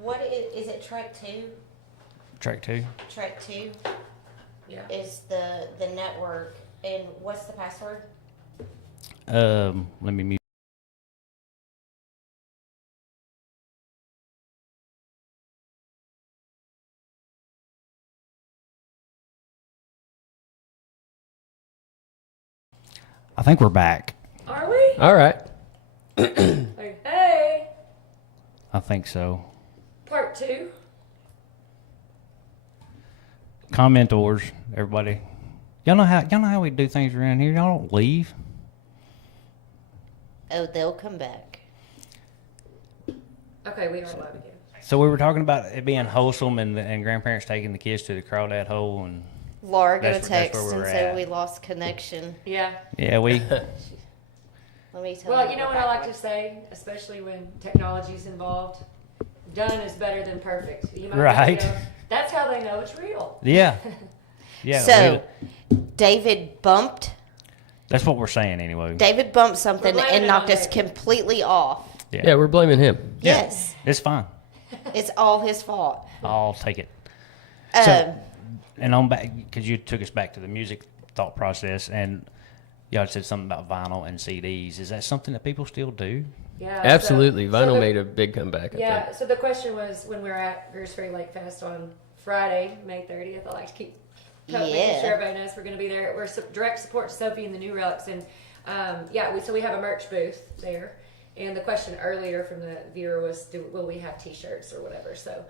What is it? Track 2? Track 2. Track 2 Yeah. is the network, and what's the password? Let me mute. I think we're back. Are we? All right. Like, hey, I think so. part 2. Commentors, everybody. Y'all know how we do things around here. Y'all don't leave. Oh, they'll come back. Okay, we are live again. So we were talking about it being wholesome and grandparents taking the kids to the crawdad hole and Laura got a That's text where we and were said at. we lost connection. Yeah. yeah we Let me tell Well, you know what I like to say, especially when technology's involved? Done is better than perfect. You might Right. know, that's how they know it's real. yeah yeah. So, David bumped that's what we're saying anyway. something We're blaming and it knocked on us David. completely off. Yeah, we're blaming him. Yeah. Yes, It's fine. it's all his fault. I'll take it. Um, And on back because you took us back to the music thought process, and y'all said something about vinyl and CDs. Is that something that people still do? Yeah. Absolutely. So Vinyl the- made a big comeback, I Yeah, think. so the question was when we were at Greers Ferry Lake Fest on Friday, May 30th. I like to keep making Yeah. sure everybody knows we're going to be there. We're direct support to Sophie and the New Relics. And so we have a merch booth there. And the question earlier from the viewer was, will we have T-shirts or whatever? So,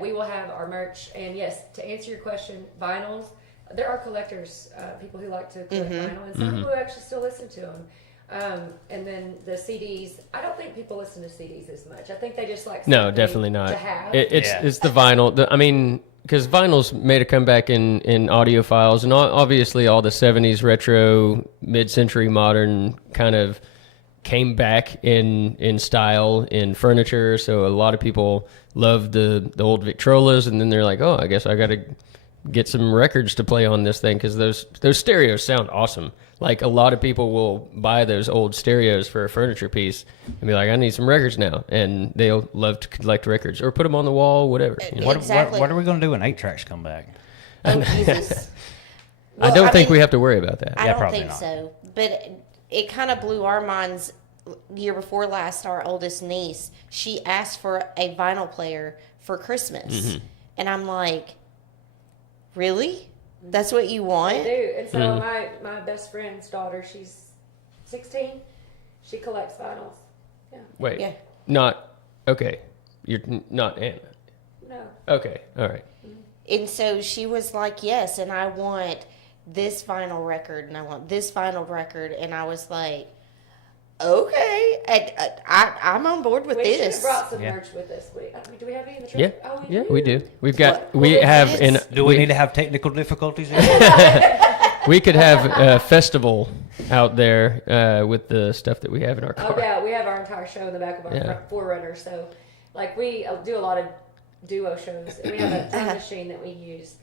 we will have our merch. And yes, to answer your question, vinyls, there are collectors, people who like to collect vinyl, and some people who actually still listen to them. And then the CDs, I don't think people listen to CDs as much. I think they just like No, something definitely not. to have. It's the vinyl. Because vinyl's made a comeback in audiophiles, and obviously all the 70s retro, mid-century modern kind of came back in style in furniture. So a lot of people love the old Victrolas, and then they're like, oh, I guess I got to get some records to play on this thing, because those stereos sound awesome. Like, a lot of people will buy those old stereos for a furniture piece and be like, I need some records now, and they'll love to collect records or put them on the wall, whatever. You know? Exactly. What are we going to do when 8-tracks come back? Oh, Jesus. I Well, don't think mean, we have to worry about that. I Yeah, don't probably think not. so. But it kind of blew our minds. Year before last, our oldest niece, she asked for a vinyl player for Christmas. Mm-hmm. And I'm like, really? That's what you want? I do. And so my best friend's daughter, she's 16. She collects vinyls. Yeah. Wait, Yeah. not okay. You're not Anna. No. Okay, all right. And so she was like, yes, and I want this vinyl record, and I want this vinyl record. And I was like, okay, I'm on board with We should have this. brought some Yeah. merch with us. Do we have any in the truck? Yeah, Oh, yeah, we do. We've got What? we Well, have it's- an Do we need to have technical difficulties? we could have a festival out there with the stuff that we have in our car. Oh, yeah, we have our entire show in the back of our Yeah. Forerunner. So, like, we do a lot of duo shows, and we have a drum Uh-huh. machine that we use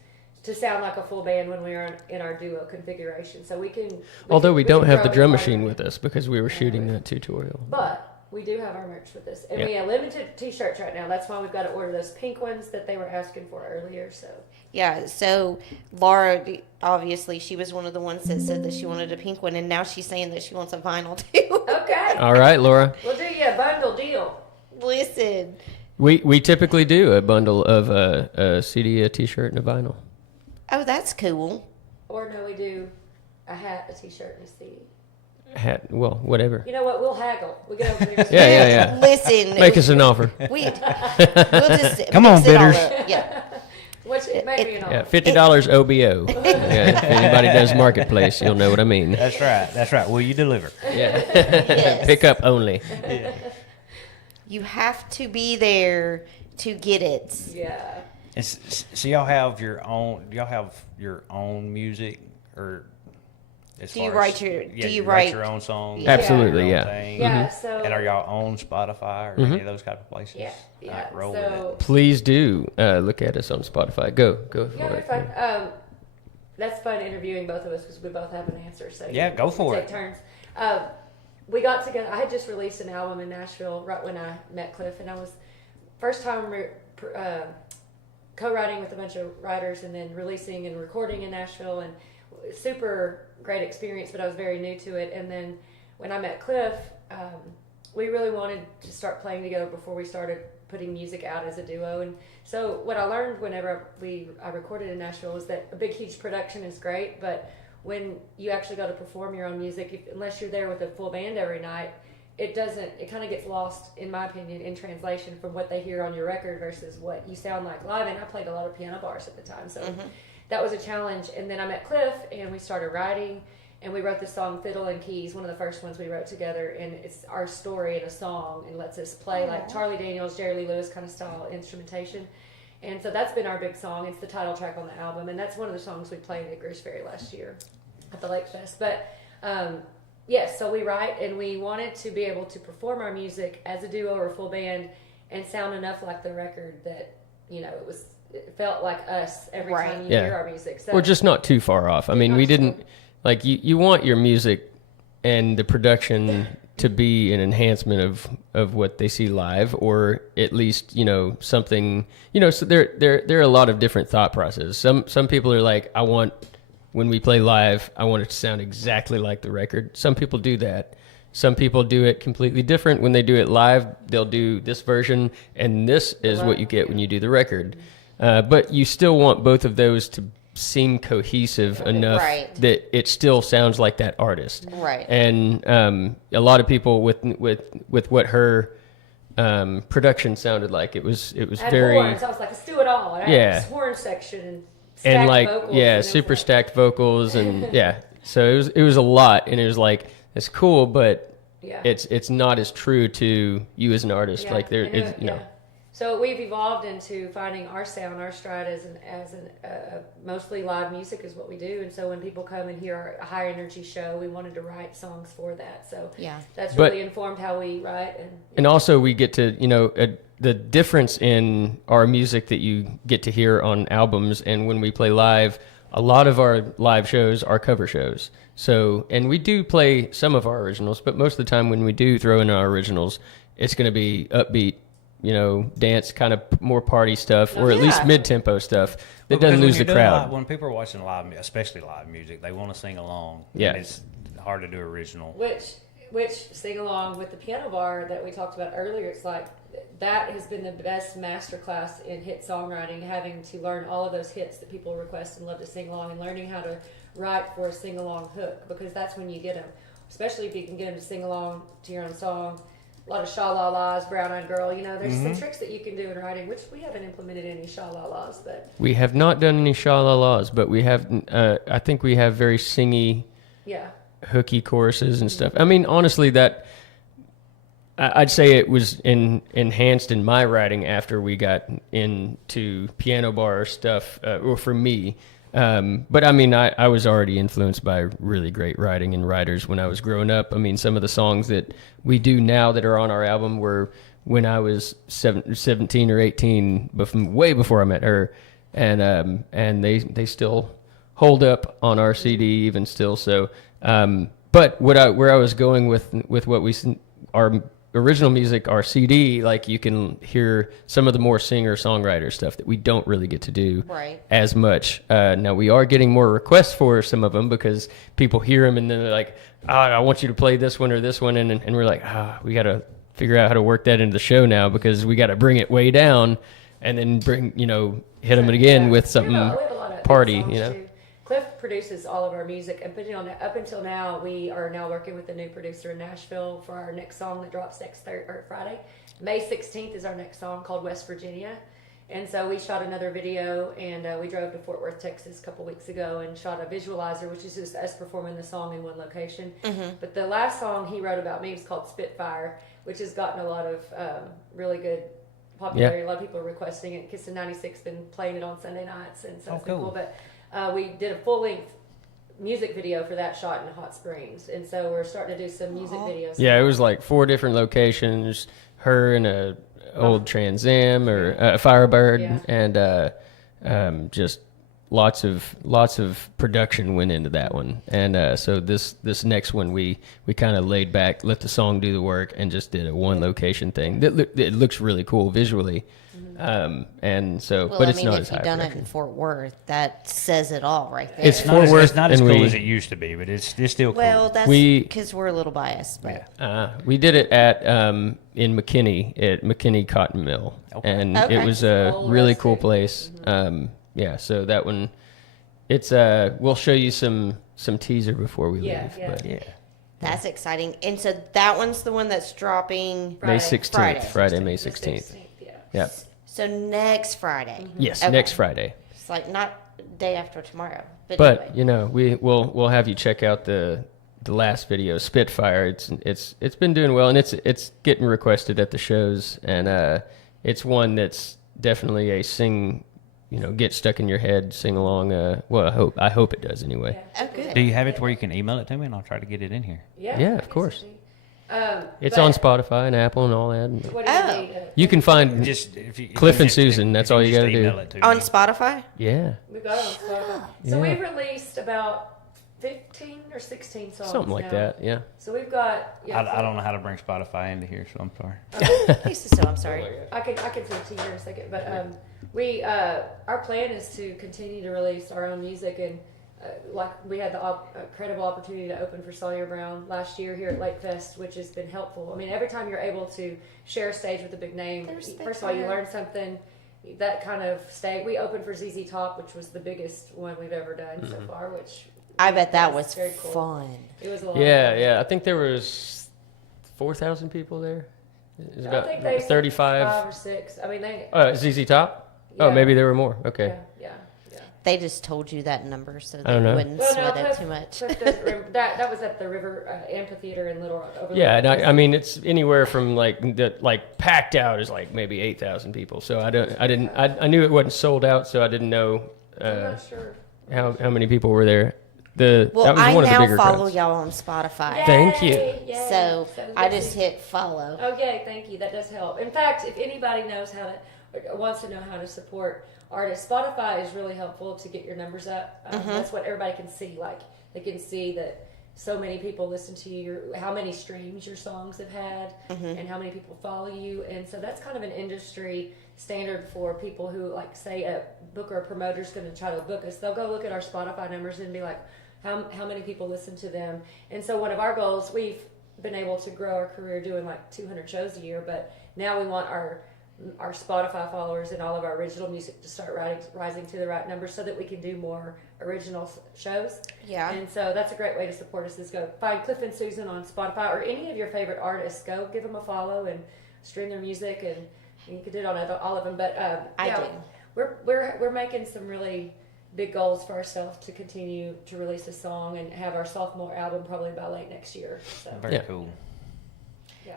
to sound like a full band when we're in our duo configuration. So we can. Although we don't have throw the in drum part- machine with us because we were shooting that tutorial. But we do have our merch with us, and we have limited T-shirts right now. That's why we've got to order those pink ones that they were asking for earlier. So Yeah, so Laura, obviously, she was one of the ones that said that she wanted a pink one, and now she's saying that she wants a vinyl too. okay, All right, Laura. we'll do you a bundle deal. Listen, We typically do a bundle of a CD, a T-shirt, and a vinyl. oh, that's cool. Or no, we do a hat, a T-shirt, and a CD. Hat, well, whatever. You know what? We'll haggle. We get over there. Yeah. Listen, Make us an offer. we'll just Come on, fix it all bidders. up. Yeah, Which it may be an Yeah, offer. $50 OBO. Yeah, if anybody does marketplace, you'll know what I mean. That's right. That's right. Will you deliver? Yeah, yes. pick up only. You have to be there to get it. Yeah. So y'all have your own. Y'all have your own music, or as Do you far write as- your- Yeah, do you you write write- your own songs? Absolutely, your own yeah. thing? Yeah. So. And are y'all on Spotify or any of those type of places? Yeah. All Yeah. right, roll with So. Please do look at us on Spotify. Go for Yeah, you're it. fine. That's fun interviewing both of us because we both have an answer. So Yeah, go for take it. turns. We got together. I had just released an album in Nashville right when I met Cliff, and I was first time co-writing with a bunch of writers and then releasing and recording in Nashville, and super great experience, but I was very new to it. And then when I met Cliff, we really wanted to start playing together before we started putting music out as a duo. And so what I learned whenever I recorded in Nashville was that a big, huge production is great, but when you actually go to perform your own music, unless you're there with a full band every night, it kind of gets lost, in my opinion, in translation from what they hear on your record versus what you sound like live. And I played a lot of piano bars at the time, so that was a challenge. And then I met Cliff, and we started writing, and we wrote the song Fiddle and Keys, one of the first ones we wrote together, and it's our story in a song and lets us play like Charlie Daniels, Jerry Lee Lewis kind of style instrumentation. And so that's been our big song. It's the title track on the album, and that's one of the songs we played at Grease Ferry last year at the Lake Fest. But yes, so we write, and we wanted to be able to perform our music as a duo or a full band and sound enough like the record that, you know, it felt like us every time you hear our music. So we're just not too far off. I mean, we didn't, like, you want your music and the production to be an enhancement of what they see live, or at least, you know, something, you know, so there are a lot of different thought processes. Some people are like, when we play live, I want it to sound exactly like the record. Some people do that. Some people do it completely different. When they do it live, they'll do this version, and this is what you get when you do the record. But you still want both of those to seem cohesive enough that it still sounds like that artist. Right. And a lot of people with what her production sounded like, it was very horns. I was like, let's do it all. And I had this horn section and and like vocals, and super stacked vocals, and so it was a lot, and it was like, it's cool, but it's not as true to you as an artist. Like there is, you know. So we've evolved into finding our sound, our stride as mostly live music is what we do. And so when people come and hear our high energy show, we wanted to write songs for that. So that's really informed how we write. And also we get to, you know, the difference in our music that you get to hear on albums and when we play live, a lot of our live shows are cover shows. So, and we do play some of our originals, but most of the time when we do throw in our originals, it's going to be upbeat, you know, dance, kind of more party stuff, or at least mid-tempo stuff that doesn't lose the crowd. When people are watching live, especially live music, they want to sing along. Yeah. And it's hard to do original. Which sing along with the piano bar that we talked about earlier, it's like that has been the best masterclass in hit songwriting, having to learn all of those hits that people request and love to sing along, and learning how to write for a sing-along hook, because that's when you get them, especially if you can get them to sing along to your own song. A lot of sha-la-las, brown-eyed girl, you know, there's some tricks that you can do in writing, which we haven't implemented any sha-la-las, but... We have not done any sha-la-las, but we have, I think we have very singy, hooky choruses and stuff. I mean, honestly, I'd say it was enhanced in my writing after we got into piano bar stuff, or for me. But I mean, I was already influenced by really great writing and writers when I was growing up. I mean, some of the songs that we do now that are on our album were when I was 17 or 18, way before I met her, and they still hold up on our CD even still. So, but where I was going with what our original music, our CD, like you can hear some of the more singer-songwriter stuff that we don't really get to do as much. Now we are getting more requests for some of them because people hear them and then they're like, I want you to play this one or this one. And we're like, we got to figure out how to work that into the show now because we got to bring it way down and then hit them again with something we have a lot of party, songs you know? too. Cliff produces all of our music, and up until now, we are now working with a new producer in Nashville for our next song that drops next Friday. May 16th is our next song called West Virginia. And so we shot another video, and we drove to Fort Worth, Texas a couple weeks ago and shot a visualizer, which is just us performing the song in one location. But the last song he wrote about me was called Spitfire, which has gotten a lot of really good popularity. A lot of people are requesting it. Kiss in 96 been playing it on Sunday nights, and so it's been cool. But we did a full-length music video for that shot in Hot Springs, and so we're starting to do some music videos. Yeah, it was like 4 different locations, her in a old Trans Am or a Firebird, and just lots of production went into that one, and so this next one we kind of laid back, let the song do the work, and just did a one location thing. It looks really cool visually, and so Well, but I it's mean, not if as you've high done it production. in Fort Worth, that says it all right there. It's Not Fort as, Worth, it's not as and cool we as it used to be, but it's still cool. well, that's We- because we're a little biased, but We did it at in McKinney at McKinney Cotton Mill, Okay. and Okay. it was a Old really rustic. cool place. Yeah, so that one, it's we'll show you some teaser before we Yeah, leave. yeah. But Yeah. that's exciting. And so that one's the one that's dropping. May Friday. 16th, Friday, May The 16th. yeah. Yeah. So next Friday. Yes, Okay. next Friday. It's like not day after tomorrow, but, But anyway. you know, we'll have you check out the last video, Spitfire. It's been doing well, and it's getting requested at the shows, and it's one that's definitely a sing, get stuck in your head, sing along. Well, I hope it does anyway. Yeah. Oh, good. Do you have it to where you can email it to me, and I'll try to get it in here? Yeah, Yeah, I of guess course. it'd be. It's But on Spotify and Apple and all that. What do Oh. you need? You can find Just if you, Cliff if you and just- Susan, if that's you all you just gotta do. email it to On me. Spotify? yeah, We got it on Spotify. Yeah. So we've released about 15 or 16 songs. something like now. that. Yeah. So we've got. Yeah, I don't know how to bring Spotify into here, so I'm sorry. He says so. I'm sorry. I can send it to you in a second, but we our plan is to continue to release our own music, and like we had the incredible opportunity to open for Sawyer Brown last year here at Lake Fest, which has been helpful. I mean, every time you're able to share a stage with a big name, There's first of all, you Spitfire. learn something. That kind of stage. We opened for ZZ Top, which was the biggest one we've ever done so far. Which I bet that was very cool. fun. It was a lot. Yeah, of fun. yeah. I think there was 4,000 people there. It's I about think they said 35. 5 or 6. I mean, they. ZZ Top. Oh, Yeah. maybe there were more. Okay. Yeah. They just told you that number so I that don't you know. wouldn't Well, sweat no, it Cliff- too much. Cliff doesn't remember. That was at the River Amphitheater in Little Rock. Yeah, and I mean it's anywhere from like packed out is like maybe 8,000 people. So I knew it wasn't sold out, so I didn't know I'm not sure. how many people were there. That Well, was I one of the now bigger follow crowds. y'all on Spotify. Thank you. Yay. So I good just to- hit follow. Oh, yay, thank you. That does help. In fact, if anybody knows how to, wants to know how to support artists, Spotify is really helpful to get your numbers up. That's what everybody can see. Like, they can see that so many people listen to you, how many streams your songs have had, and how many people follow you. And so that's kind of an industry standard for people who, like, say a booker or promoter is going to try to book us. They'll go look at our Spotify numbers and be like, how many people listen to them? And so one of our goals, we've been able to grow our career doing like 200 shows a year, but now we want our Spotify followers and all of our original music to start rising to the right numbers so that we can do more original shows. Yeah. And so that's a great way to support us is go find Cliff and Susan on Spotify or any of your favorite artists. Go give them a follow and stream their music, and you can do it on all of them. But I do. We're making some really big goals for ourselves to continue to release a song and have our sophomore album probably by late next year. So Very Yeah. cool.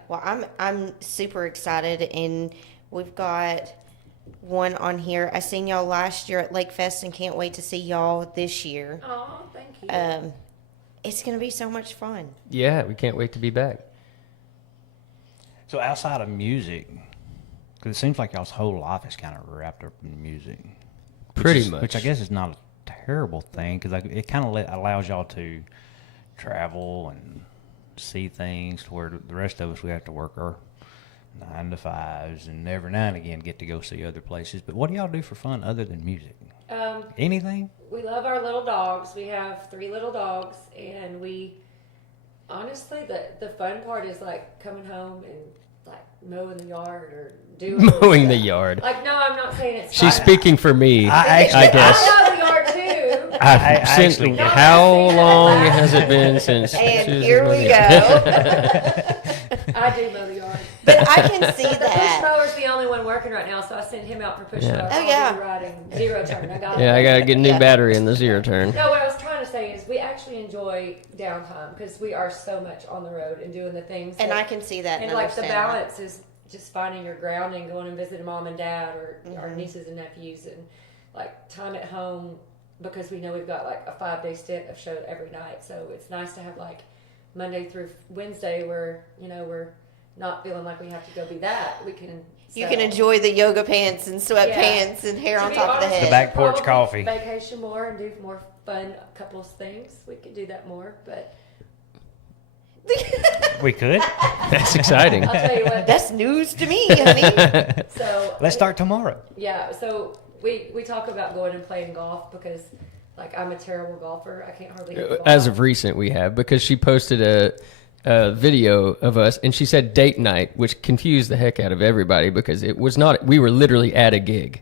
Well, I'm super excited, and we've got one on here. I seen y'all last year at Lake Fest, and can't wait to see y'all this year. oh, thank you. It's gonna be so much fun. Yeah, we can't wait to be back. So outside of music, because it seems like y'all's whole life is kind of wrapped up in music. Pretty much. Which I guess is not a terrible thing, because it kind of allows y'all to travel and see things, to where the rest of us, we have to work our 9 to 5s and every now and again get to go see other places. But what do y'all do for fun other than music? Anything? We love our little dogs. We have 3 little dogs, and honestly, the fun part is like coming home and like mowing the yard or doing Mowing the yard. Like, no, I'm not saying it's. She's speaking for me. I guess. I mow the yard too. I Since actually- how long has it been since? And Susan here was we here? go. I do mow the yard. But I can see The push that. mower's the only one working right now, so I sent him out for push Yeah. mower. Oh, I'll yeah. be riding 0 turn. I got it. Yeah, I gotta get a new Yeah. battery in the 0 turn. No, what I was trying to say is we actually enjoy downtime because we are so much on the road and doing the things. And that- I can see that. and And like the understand that. balance is just finding your grounding, going and visiting mom and dad or our nieces and nephews, and like time at home because we know we've got like a 5-day stint of show every night. So it's nice to have like Monday through Wednesday where we're not feeling like we have to go be that. We can You can enjoy the yoga pants and sweatpants and hair To on be top of the honest, head. The back porch probably coffee. Vacation more and do more fun couples things. We could do that more, but We could. That's exciting. I'll tell you what. That's news to me, honey. So Let's start tomorrow. yeah, so we talk about going and playing golf because like I'm a terrible golfer. I can't hardly hit the ball. As of recent, we have, because she posted a video of us, and she said date night, which confused the heck out of everybody because it was not. We were literally at a gig,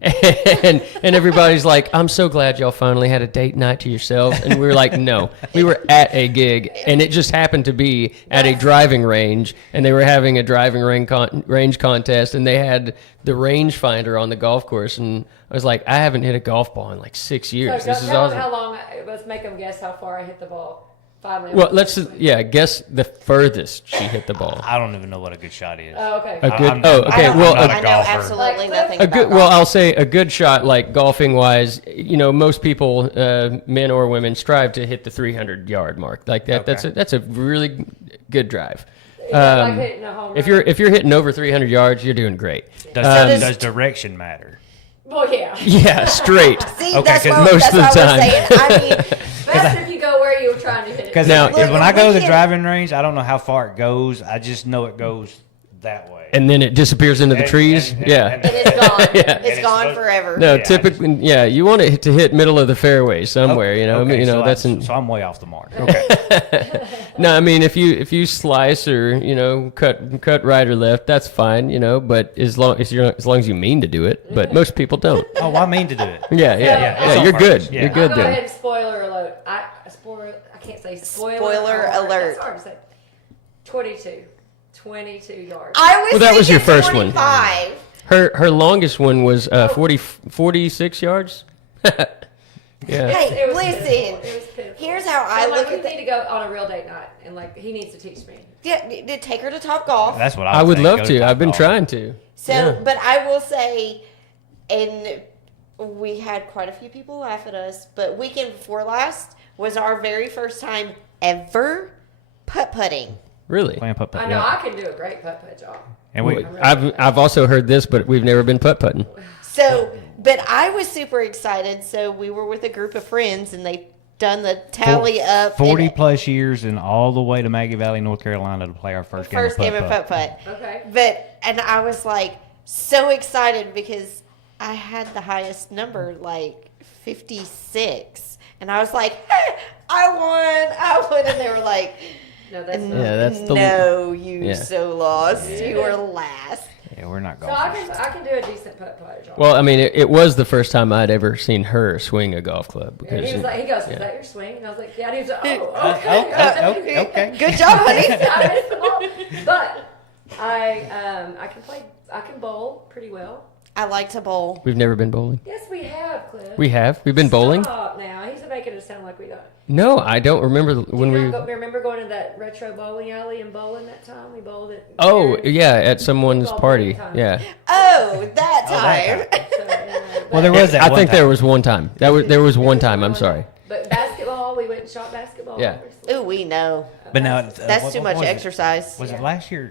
and everybody's like, "I'm so glad y'all finally had a date night to yourselves," and we were like, "No, we were at a gig, and it just happened to be at a driving range, and they were having a driving range contest, and they had the rangefinder on the golf course, and I was like, I haven't hit a golf ball in like 6 years. So This is tell them awesome." how long. Let's make them guess how far I hit the ball. 5 minutes. Well, let's guess the furthest she hit the ball. I don't even know what a good shot is. Oh, okay. A good. I'm- Oh, I okay. don't- Well, I'm not I a know golfer. absolutely Like, nothing a about good. Well, golf. I'll say a good shot, like golfing wise. Most people, men or women, strive to hit the 300-yard mark. Like that. Okay. That's a really good drive. Yeah, like hitting a home If run. you're hitting over 300 yards, you're doing great. Does direction matter? Well, yeah. Yeah, straight. See, Okay, that's 'cause what, most that's of the what I was time. saying. I mean, Best if you go where you were trying to hit it. Because Now- when I go to the we can- driving range, I don't know how far it goes. I just know it goes that way. And then it disappears into the And- trees. and- Yeah. and- and it's gone. Yeah. It's And gone it's- forever. No, Yeah, I typically, you want it to hit middle of the fairway somewhere. Okay, so that's so I'm way off the mark. Okay. no. I mean, if you slice or cut right or left, that's fine. But as long as you mean to do it, but most people don't. Oh, I mean to do it. Yeah, yeah, it's on you're good. purpose, yeah. You're good I'll go ahead then. and spoiler alert. I can't say Spoiler alert. That's hard to say. 22 yards. I was Well, that was your thinking first one. 25. Her longest one was 46 yards. Yeah. Hey, It was listen. pitiful. It was pitiful. Here's how So I I'm like, look we at the. need to go on a real date night, and like he needs to teach me. Yeah, to take her to Top Golf. That's what I would think. love Go to. Top I've been Golf. trying to. So, Yeah. but I will say, and we had quite a few people laugh at us, but weekend before last was our very first time ever putt-putting. Really. Playing putt-putt, I know yeah. I can do a great putt job. And we, I've also heard this, but we've never been putt-putting. So, but I was super excited. So we were with a group of friends, and they done the tally up. 40 and plus years and all the way to Maggie Valley, North Carolina to play our first game of first game of putt-putt. putt-putt. Okay. But, and I was like so excited because I had the highest number, like 56. And I was like, hey, I won. And they were like, No, that's not. Yeah, that's the no, you Yeah. so lost. You were last. Yeah, we're not So golfers. I can do a decent putt job. Well, I mean, it was the first time I'd ever seen her swing a golf club. And Because he was like, he goes, "Is yeah. that your swing?" And I was like, "Yeah." And he was like, "Oh, okay." Okay. Good job, honey. I missed the ball. But I can play. I can bowl pretty well. I like to bowl. We've never been bowling. Yes, we have, Cliff. We have. We've been bowling. Stop now. He's making it sound like we don't. No, I don't remember when Do you we. not remember going to that retro bowling alley and bowling that time? We bowled at. Oh Mary's yeah, at someone's football party. time. Yeah. Oh, that that time. So, anyway, Well, there but- was that I one think time. there was one time. There was one time. I'm sorry. But basketball, we went and shot basketball. Yeah. Ooh, we know. But now That's what- too what much was it? exercise. Was Yeah. it last year?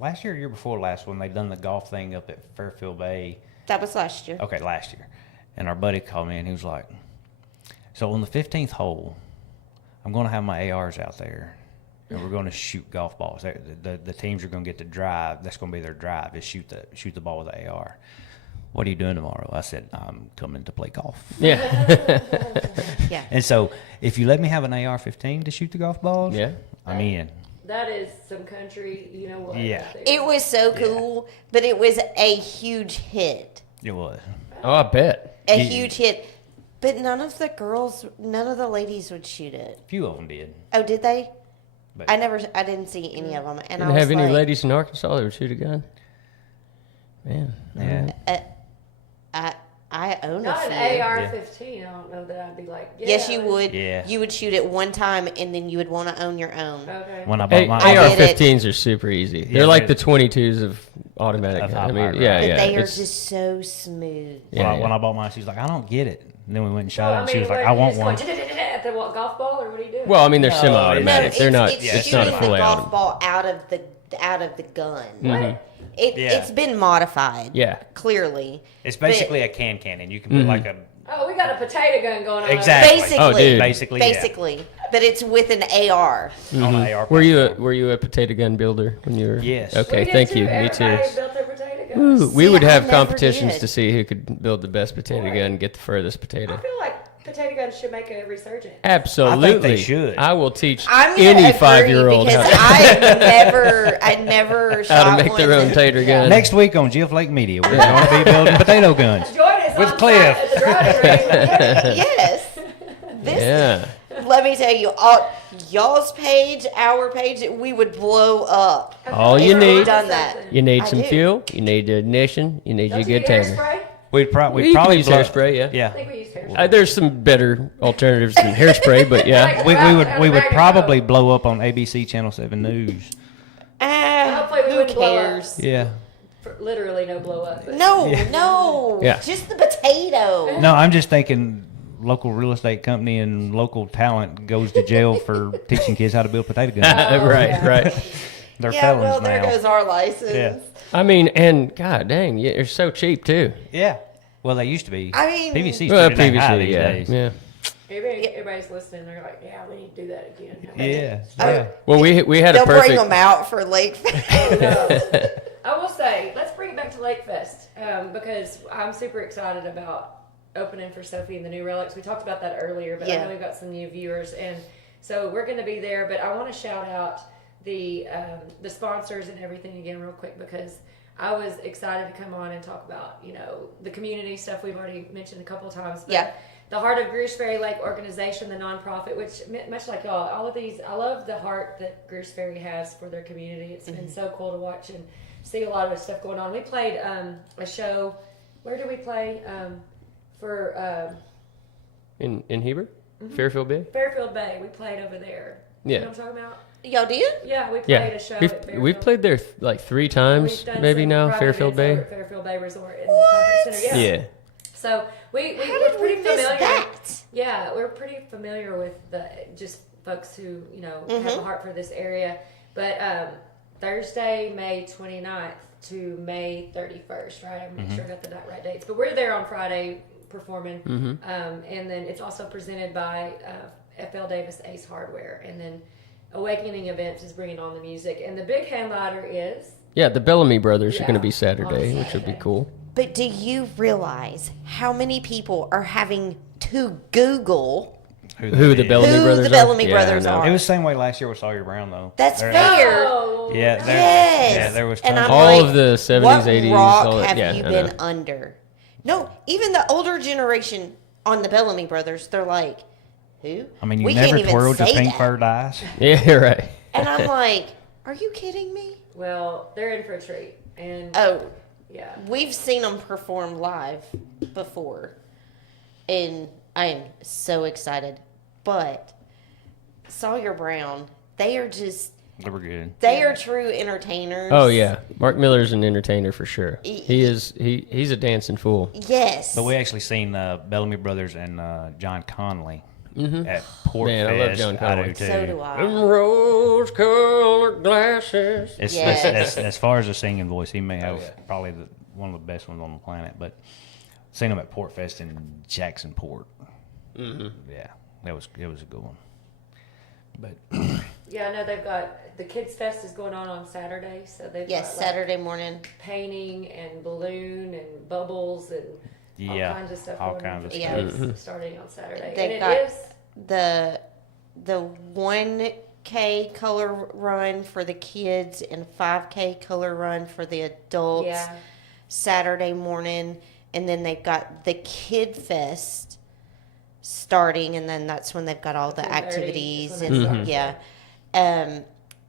Last year, or year before last, when they done the golf thing up at Fairfield Bay. That was last year. Okay, last year, and our buddy called me and he was like, "So on the 15th hole, I'm going to have my ARs out there, and we're going to shoot golf balls. The teams are going to get to drive. That's going to be their drive. Is shoot the ball with the AR. What are you doing tomorrow?" I said, "I'm coming to play golf." Yeah. Yeah. And so, if you let me have an AR-15 to shoot the golf balls, Yeah. I'm in. That is some country, you know what? Yeah. right there. It was so cool, but it was a huge hit. It was. Oh, I bet. A Yeah. huge hit. But none of the ladies would shoot it. A few of them did. Oh, did they? But I didn't see any of them. And Didn't I was have any like, ladies in Arkansas that would shoot a gun. Man. yeah. I own a Not few. an AR-15. I don't know that I'd be like. Yeah, Yes, you would. Yeah. You would shoot it one time, and then you would want to own your own. Okay. When I bought Hey, my I did it. AR-15s are super easy. Yeah, They're like they're- the 22s of automatic. Of I mean, hot rod. yeah, But yeah. they are it's- just so smooth. yeah, when yeah. I bought mine, she was like, "I don't get it." And then we went and shot Well, it, and she was like, where "I you want just one." going at the golf ball, or what are you doing? Well, I mean, they're No, semi-automatic. No, they're not. It's yeah, It's not shooting fully the golf automatic. ball out of the gun. What? Yeah. It's been modified. Yeah. Clearly. It's basically a cannon. You can put like a Oh, we got a potato gun going on. exactly. Basically. Oh, dude. Basically, Basically. But it's with an AR. on the AR. Were you platform. a potato gun builder when you were? Yes. Okay, We did thank too. you. Me too. Everybody built their potato guns. Ooh, we See, would I have never competitions did. to see who could build the best potato gun and get the furthest I potato. feel like potato guns should make a resurgence. Absolutely. should. I will teach I'm gonna any agree 5-year-old because I never how shot to make one their own that- tater Yeah. gun. Next week on Jill Flake Media, we're going to be building potato guns. Join us With on Cliff. site at the driving range. Yes. This, Yeah. let me tell you, y'all's page, our page, we would blow up. All If you we're need- onto Done that. something. You need I some do. fuel. You need the ignition. You need Don't your you good get tater. hairspray? We'd You probably can use blow- hairspray, yeah. I Yeah. think we used hairspray. There's some better alternatives than hairspray, but yeah. We would probably blow up on ABC Channel 7 News. Hopefully we Who wouldn't blow up. cares? Yeah. Literally no blow up. but- No, no. Yeah. Just the potato. No, I'm just thinking local real estate company and local talent goes to jail for teaching kids how to build potato guns. right, yeah. right. They're Yeah, felons well, now. there goes our license. Yeah. I mean, and god dang, they're so cheap too. Yeah. Well, they used to be. I mean- PVC's Well, pretty dang high PVC, these yeah, days. yeah. Everybody's listening. They're like, yeah, we need to do that again. Yeah. Oh. Yeah. Well, we had a They'll perfect. bring them out for Lake Fest. No. I will say, let's bring it back to Lake Fest because I'm super excited about opening for Sophie and the New Relics. We talked about that earlier, but I Yeah. know we've got some new viewers, and so we're going to be there. But I want to shout out the sponsors and everything again real quick because I was excited to come on and talk about the community stuff we've already mentioned a couple of times. But Yeah. The Heart of Greers Ferry Lake organization, the nonprofit, which much like y'all, all of these, I love the heart that Greers Ferry has for their community. It's been so cool to watch and see a lot of stuff going on. We played a show. Where did we play? For in Heber, Fairfield Bay. Fairfield Bay. We played over there. Yeah. You know what I'm talking about? Y'all did? Yeah, we played Yeah, a show. at Fairfield. we've played there like 3 times, We've done maybe some now. private Fairfield events Bay. over at Fairfield Bay Resort and Conference Center. Yeah. Yeah. So we're How did pretty we miss familiar. that? Yeah, we're pretty familiar with the just folks who have a heart for this area. But Thursday, May 29th to May 31st, right? I'm not sure I got the right dates, but we're there on Friday performing, and then it's also presented by FL Davis Ace Hardware, and then Awakening Events is bringing on the music, and the big headliner is Yeah, the Bellamy brothers are Yeah, going to be on Saturday, which would be Saturday. cool. But do you realize how many people are having to Google Who the is. Bellamy who brothers the Bellamy are? Yeah, brothers I know. are? It was the same way last year with Sawyer Brown, though. That's There- fair. Oh, Yeah, there, Yes. yeah, there was And tons I'm of- All like, of the 70s, what 80s, rock all that- have yeah, you I been know. under? No, even the older generation on the Bellamy brothers, they're like, who? I mean, you We can't never even twirled your say pink that. fur dice. Yeah, you're right. And I'm like, are you kidding me? Well, they're in for a treat, and Oh, yeah. we've seen them perform live before, and I am so excited. But Sawyer Brown, they are just, They were good. they are true entertainers. Oh yeah, Mark Miller's an entertainer for sure. He- He is. He's a dancing fool. Yes. But we actually seen Bellamy Brothers and John Conley at Port Man, I love Fest. John I Conley. do too. So do I. Rose-colored glasses. It's, Yes. as far as a singing voice, he may have yeah. probably one of the best ones on the planet. But seen him at Port Fest in Jacksonport. Mm-hmm. Yeah, it was a good one. But Yeah, I know they've got the Kids Fest is going on Saturday, so they've Yes, got like, Saturday morning. painting and balloon and bubbles and all Yeah, kinds of stuff. all going kinds on of for stuff. kids starting on Saturday. They've and it got- is The 1K color run for the kids and 5K color run for the adults. yeah. Saturday morning, and then they've got the Kid Fest starting, and then that's when they've got all the 10:30 activities is and when Mm-hmm. it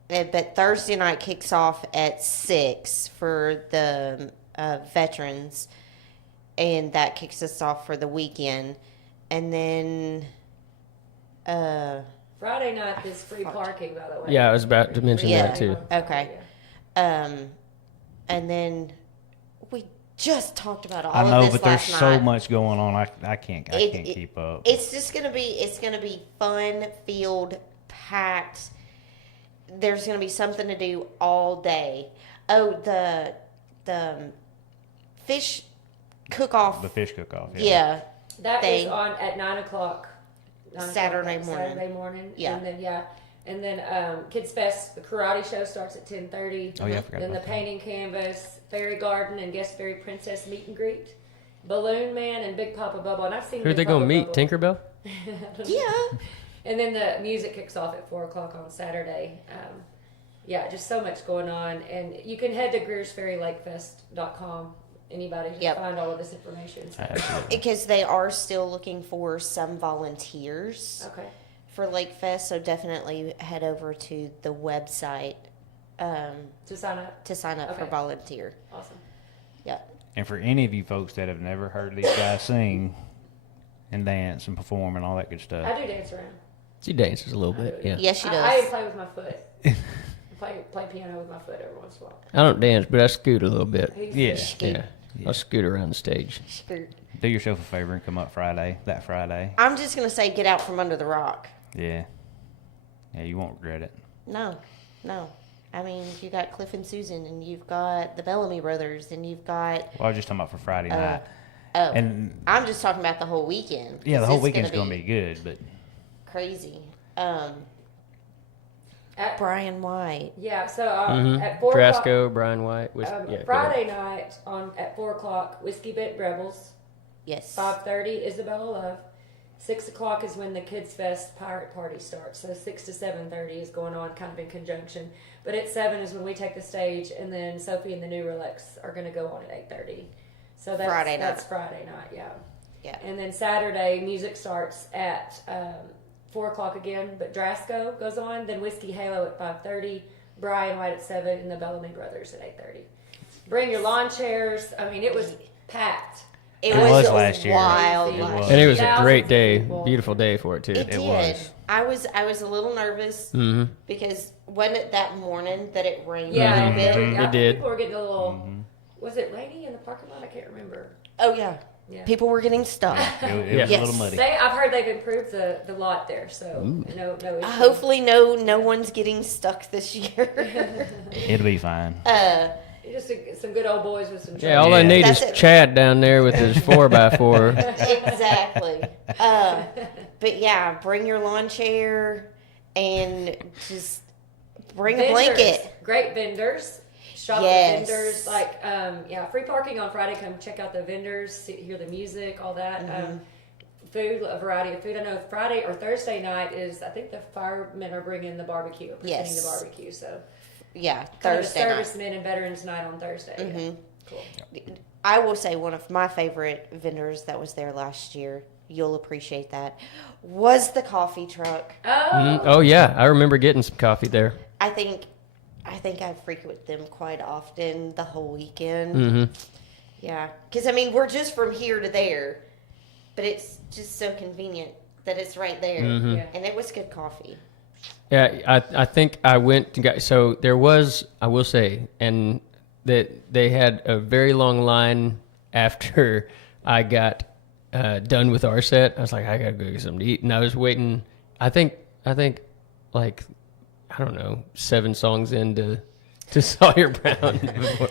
starts, But Thursday night kicks off at 6 for the veterans, and that kicks us off for the weekend, and then Friday night is free parking, by the way. Yeah, I was about to mention Yeah. that too. Okay. And then we just talked about all I of know, this but there's last so night. much going on. I can't It- keep up. It's just gonna be fun, filled, packed. There's gonna be something to do all day. Oh, fish cook-off. The fish cook-off. Yeah. That thing. is on at 9 o'clock. Saturday morning. Saturday morning. Yeah. And then Kids Fest, the karate show starts at 10:30. Oh, yeah, I forgot Then the about that. painting canvas, fairy garden, and guest fairy princess meet and greet. Balloon Man and Big Papa Bubble. And I've seen Who are Big they going to Papa meet? Bubble. Tinkerbell? Yeah. And then the music kicks off at 4 o'clock on Saturday. Yeah, just so much going on. And you can head to GreersFerryLakeFest.com. Anybody can Yep. find all of this information. So. Absolutely. Because they are still looking for some volunteers Okay. for Lake Fest, so definitely head over to the website To sign up. to sign up for Okay. volunteer. Awesome. Yeah. And for any of you folks that have never heard these guys sing and dance and perform and all that good stuff, I do dance around. She dances a little bit, yeah. Yes, she does. I play with my foot. play piano with my foot every once in a while. I don't dance, but I scoot a little bit. Yeah. Yeah. I'll scoot around the stage. Skirt. do yourself a favor and come up that Friday. I'm just gonna say, get out from under the rock. Yeah. Yeah, you won't regret it. No. I mean, you got Cliff and Susan, and you've got the Bellamy Brothers, and you've got. Well, I was just talking about for Friday night. Oh, And I'm just talking about the whole weekend. yeah, the 'cause whole it's weekend's going to be good, but crazy. At, Brian White. yeah, so at 4 o'clock. Drasco, Brian White. Yeah, go ahead. Friday night at 4 o'clock, Whiskey Bent Rebels. Yes. 5:30, Isabella Love. 6 o'clock is when the Kids Fest Pirate Party starts. So 6 to 7:30 is going on kind of in conjunction. But at 7 is when we take the stage, and then Sophie and the New Relics are going to go on at 8:30. So that's Friday night. That's Friday night, yeah. Yeah. And then Saturday, music starts at 4 o'clock again, but Drasco goes on. Then Whiskey Halo at 5:30, Brian White at 7, and the Bellamy Brothers at 8:30. Bring your lawn chairs. I mean, it was packed. It It was was last year. wild. It last was. And it was a Thousands great of day, people. beautiful day for it too. It did. was. I was a little nervous because wasn't it that morning that it rained a Yeah, little bit? yeah, It did. People were getting a little. Was it rainy in the parking lot? I can't remember. Oh yeah. Yeah. People were getting stuck. it was Yes. a little muddy. I've heard they've improved the lot there, so no issue. Hopefully, no one's getting stuck this year. It'll be fine. Just some good old boys with some. Yeah, all I Yeah. need That's is it. Chad down there with his 4x4. Exactly. But yeah, bring your lawn chair and just bring a blanket. Great vendors. Shop Yes. at vendors. Like, free parking on Friday. Come check out the vendors, hear the music, all that. Food, a variety of food. I know Friday or Thursday night is, I think the firemen are bringing the barbecue, presenting Yes. the barbecue. So, Yeah, kind of a Thursday night. servicemen and veterans night on Thursday. Yeah. Cool. I will say one of my favorite vendors that was there last year. You'll appreciate that. Was the coffee truck. Oh, Oh yeah, I remember getting some coffee there. I think I frequent them quite often the whole weekend. Mm-hmm. Yeah, because I mean we're just from here to there, but it's just so convenient that it's right there, Mm-hmm. Yeah. and it was good coffee. Yeah, I think I went to got, so there was, I will say, and that they had a very long line after I got done with our set. I was like, I gotta go get something to eat, and I was waiting. I think like I don't know, 7 songs into Sawyer Brown before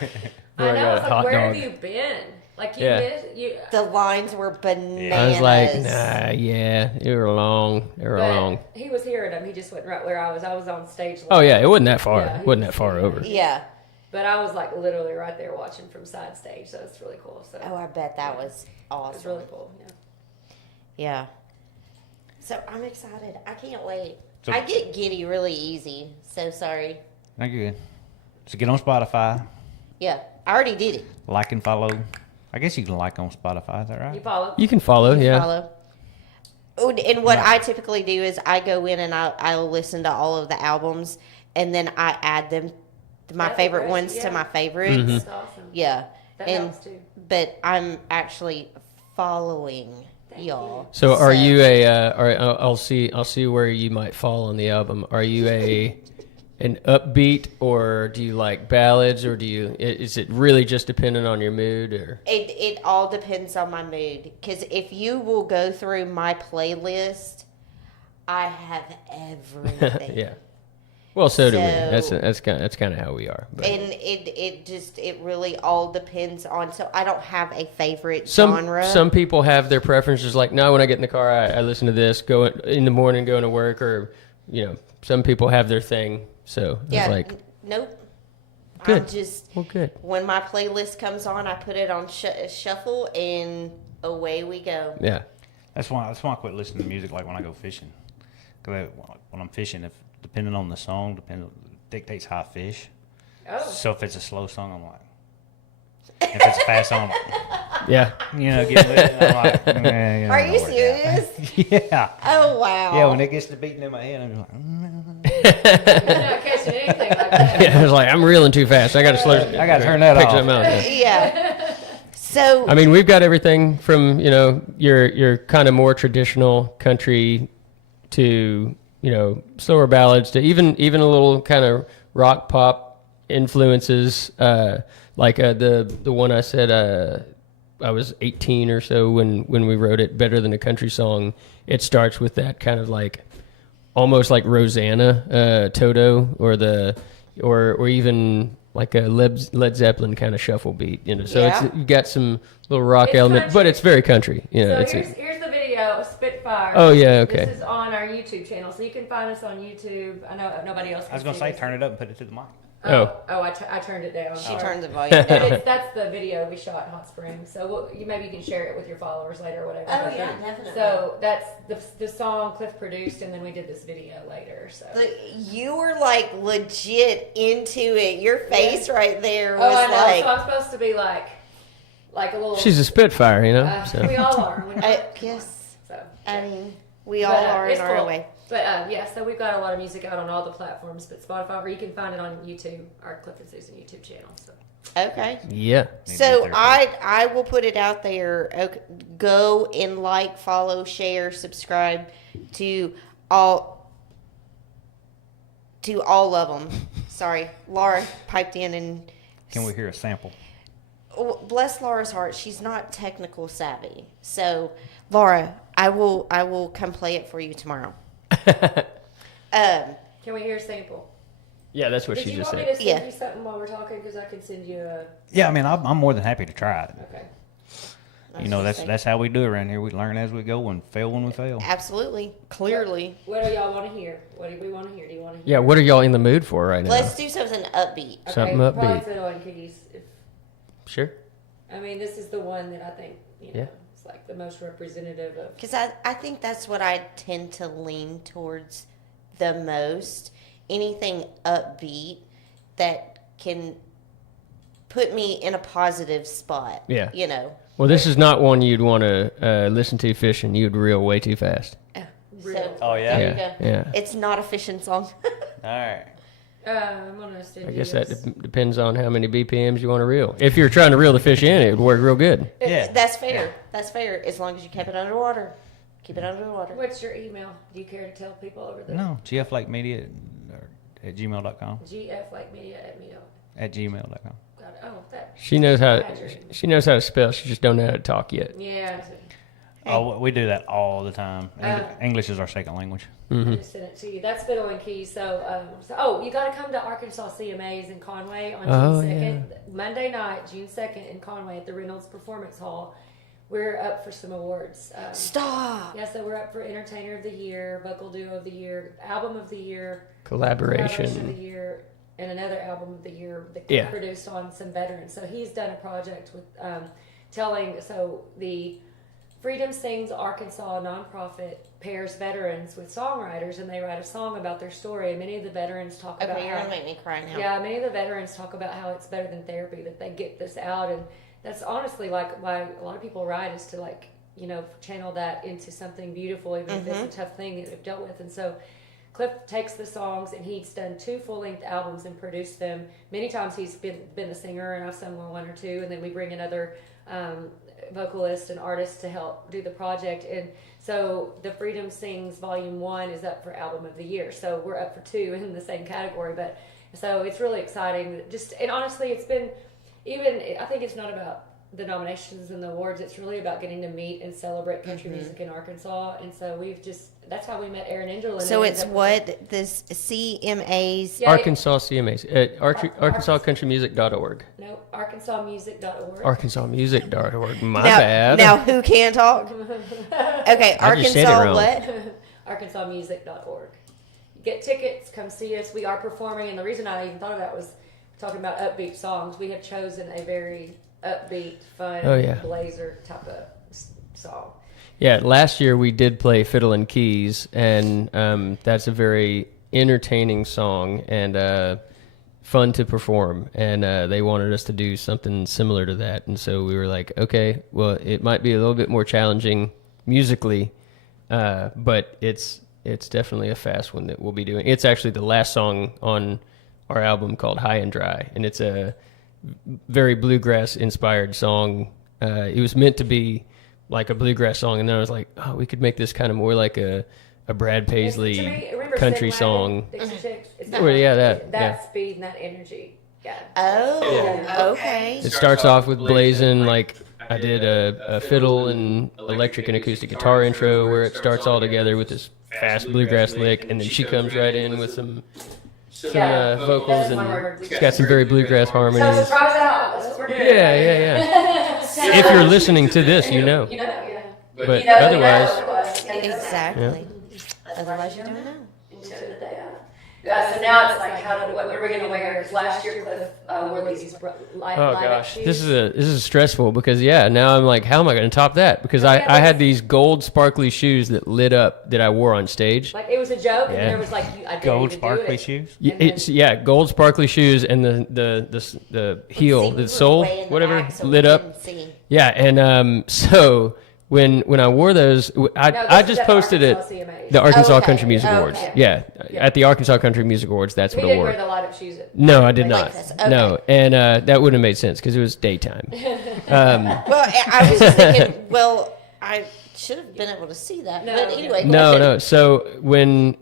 I know. got a It's like, hot where dog. have you been? Like, you Yeah. missed you. The lines were bananas. I was like, nah, yeah, they were long. They were long. But he was hearing them. He just went right where I was. I was on stage. Oh yeah, it wasn't that far. Yeah, It wasn't that far over. Yeah. But I was like literally right there watching from side stage, so it's really cool. So Oh, I bet that was awesome. it's really cool. Yeah. Yeah. So I'm excited. I can't wait. So- I get giddy really easy. So sorry. Not good. So get on Spotify, Yeah, I already did it. like and follow. I guess you can like on Spotify. Is that You right? follow? You can follow, yeah. Follow. Oh, and what I typically do is I go in and I'll listen to all of the albums, and then I add them, my That's favorite great, ones yeah. to my favorites. That's awesome. Yeah, That and helps too. but I'm actually following Thank y'all. So are you a? I'll see where you might fall on the album. Are you an upbeat, or do you like ballads, or is it really just dependent on your mood, or? It all depends on my mood. Because if you will go through my playlist, I have everything. Yeah. Well, so do we. So- That's kind of how we are. But And it really all depends on. So I don't have a favorite some genre. some people have their preferences. Like, no, when I get in the car, I listen to this. Go in the morning, going to work, or some people have their thing. So yeah, it's like, nope. Good. I'm just well, good. when my playlist comes on, I put it on shuffle, and away we go. Yeah. That's why I quit listening to music like when I go fishing. Because when I'm fishing, if depending on the song, dictates how I fish. Oh. So if it's a slow song, I'm like. If it's a fast song, I'm like, Yeah. get with it. I'm like, Are you serious? Yeah. Oh wow. Yeah, when it gets to beating in my head, I'm like, I'm not catching anything like that. Yeah, I was like, I'm reeling too fast. I got to slow. I gotta turn that pick off. something out. Yeah. Yeah. So I mean, we've got everything from your kind of more traditional country to slower ballads to even a little kind of rock pop influences. Like the one I said I was 18 or so when we wrote it, Better Than a Country Song. It starts with that kind of like almost like Rosanna, Toto, or even like a Led Zeppelin kind of shuffle beat. So Yeah. you've got some little rock It's element, country. but it's very country. So It's here's the video of Spitfire. Oh, yeah, okay. This is on our YouTube channel, so you can find us on YouTube. I know nobody else can I was gonna see say, this. turn it up and put it to the mic. Oh. I turned it down. she Sorry. turned the volume down. That's the video we shot in Hot Springs. So maybe you can share it with your followers later or whatever. Oh, yeah, definitely. So that's the song Cliff produced, and then we did this video later. So. You were like legit into it. Your face right there Oh, was I know. like. So I'm supposed to be like a little. She's a Spitfire, so. We all are. We're not- Yes. So. I mean, we all are in it's our cool. way. But yeah, so we've got a lot of music out on all the platforms, but Spotify, or you can find it on YouTube, our Cliff and Susan YouTube channel. So Okay. Yeah. Need to So get there I will put it out there. Okay, go and like, follow, share, subscribe to all of them. Sorry, Laura piped in and. Can we hear a sample? Oh, bless Laura's heart, she's not technical savvy. So, Laura, I will come play it for you tomorrow. can we hear a sample? Yeah, that's what Did she you just want me said. to send Yeah. you something while we're talking? Because I can send you a. Yeah, I mean, I'm more than happy to try it. Okay. That's how we do it around here. We learn as we go and fail when we fail. Absolutely, clearly. What do y'all want to hear? What do we want to hear? Do you want to hear? Yeah, what are y'all in the mood for right now? Let's do something upbeat. Okay, something probably upbeat. Fiddle and Keys. Sure. I mean, this is the one that I think Yeah. it's like the most representative of. Because I think that's what I tend to lean towards the most. Anything upbeat that can put me in a positive spot. Yeah. So, Well, this is not one you'd want to listen to fishing. You'd reel way too fast. Oh, yeah? there you Yeah, go. yeah. It's not a fishing song. All right. I'm gonna send I you guess that this. depends on how many BPMs you want to reel. If you're trying to reel the fish in, it would work real good. Yeah. That's fair. That's fair. As long as you keep it underwater. Keep it underwater. What's your email? Do you care to tell people over there? No, gflakemedia at gmail.com. GFLikemedia@me.com. Gmail.com. Got it. Oh, that. She knows how. Had your email. She knows how to spell. She just don't know how to talk yet. Yeah. Oh, we do that all the time. English is our second language. I just sent it to you. That's Fiddle and Keys. So you got to come to Arkansas CMAs in Conway on Oh, June 2nd. Monday night, June 2nd in Conway at the Reynolds Performance Hall. We're up for some awards. Stop. Yeah, so we're up for Entertainer of the Year, Vocal Duo of the Year, Album of the Year, Collaboration. of the Year, and another Album of the Year that Yeah. produced on some veterans. So he's done a project with the Freedom Sings Arkansas nonprofit pairs veterans with songwriters, and they write a song about their story. And many of the veterans talk about Okay, you're how, going to make me cry now. yeah, many of the veterans talk about how it's better than therapy, that they get this out. And that's honestly like why a lot of people write, is to channel that into something beautiful, even if it's a tough thing that they've dealt with. And so Cliff takes the songs, and he's done 2 full-length albums and produced them. Many times he's been the singer, and I've sung one or two, and then we bring another vocalist and artist to help do the project. And so the Freedom Sings Volume 1 is up for Album of the Year. So we're up for 2 in the same category. So it's really exciting. And honestly, it's been, even, I think it's not about the nominations and the awards. It's really about getting to meet and celebrate country Mm-hmm. music in Arkansas. And so that's how we met Aaron Angel. And So they it's ended up- what this CMA's. Yeah, Arkansas CMAs at ArkansasCountryMusic.org. No, ArkansasMusic.org. ArkansasMusic.org. My now, bad. Now who can talk? Okay, I just said it Arkansas wrong. what? ArkansasMusic.org. Get tickets, come see us. We are performing, and the reason I even thought of that was talking about upbeat songs. We have chosen a very upbeat, fun, Oh, yeah. blazer type of song. Yeah, last year we did play Fiddle and Keys, and that's a very entertaining song and fun to perform. And they wanted us to do something similar to that, and so we were like, okay, well, it might be a little bit more challenging musically, but it's definitely a fast one that we'll be doing. It's actually the last song on our album called High and Dry, and it's a very bluegrass inspired song. It was meant to be like a bluegrass song, and then I was like, oh, we could make this kind of more like a Brad To me, Paisley remember country Sid Wagon, song. Dixie Chicks? It's Well, yeah, that, that yeah. speed and that energy. Yeah. Oh, okay. It starts off with blazing, like I did a fiddle and electric and acoustic guitar intro where it starts all together with this fast bluegrass lick, and then she comes right in with some vocals, and it's got some very bluegrass So harmonies. surprise out. That's what we're doing. Yeah. If you're listening to this, you know. You know, yeah. But otherwise, Exactly. Otherwise, you don't know. So now it's like, what are we going to wear? 'Cause last year Cliff wore these light oh up gosh, shoes. this is stressful because now I'm like, how am I going to top that? Because I had these gold sparkly shoes that lit up that I wore on stage. Like it was a joke, and Yeah. there was like, I dare Gold you to do sparkly it. shoes. It's gold sparkly shoes and the heel, See, the we sole, were way in the whatever, back, so we lit up. couldn't see. Yeah, and so when I wore those, I this just is at posted it. Arkansas CMAs. The Arkansas Okay, Country Music okay. Awards. Yeah, at the Arkansas Country Music Awards, that's We what I didn't wore. wear the light up shoes. No, I did Like not. this, okay. No, and that wouldn't have made sense because it was daytime. Well, I was just thinking, well, I should have been able to see that. No. But anyway, go No, ahead. no. So when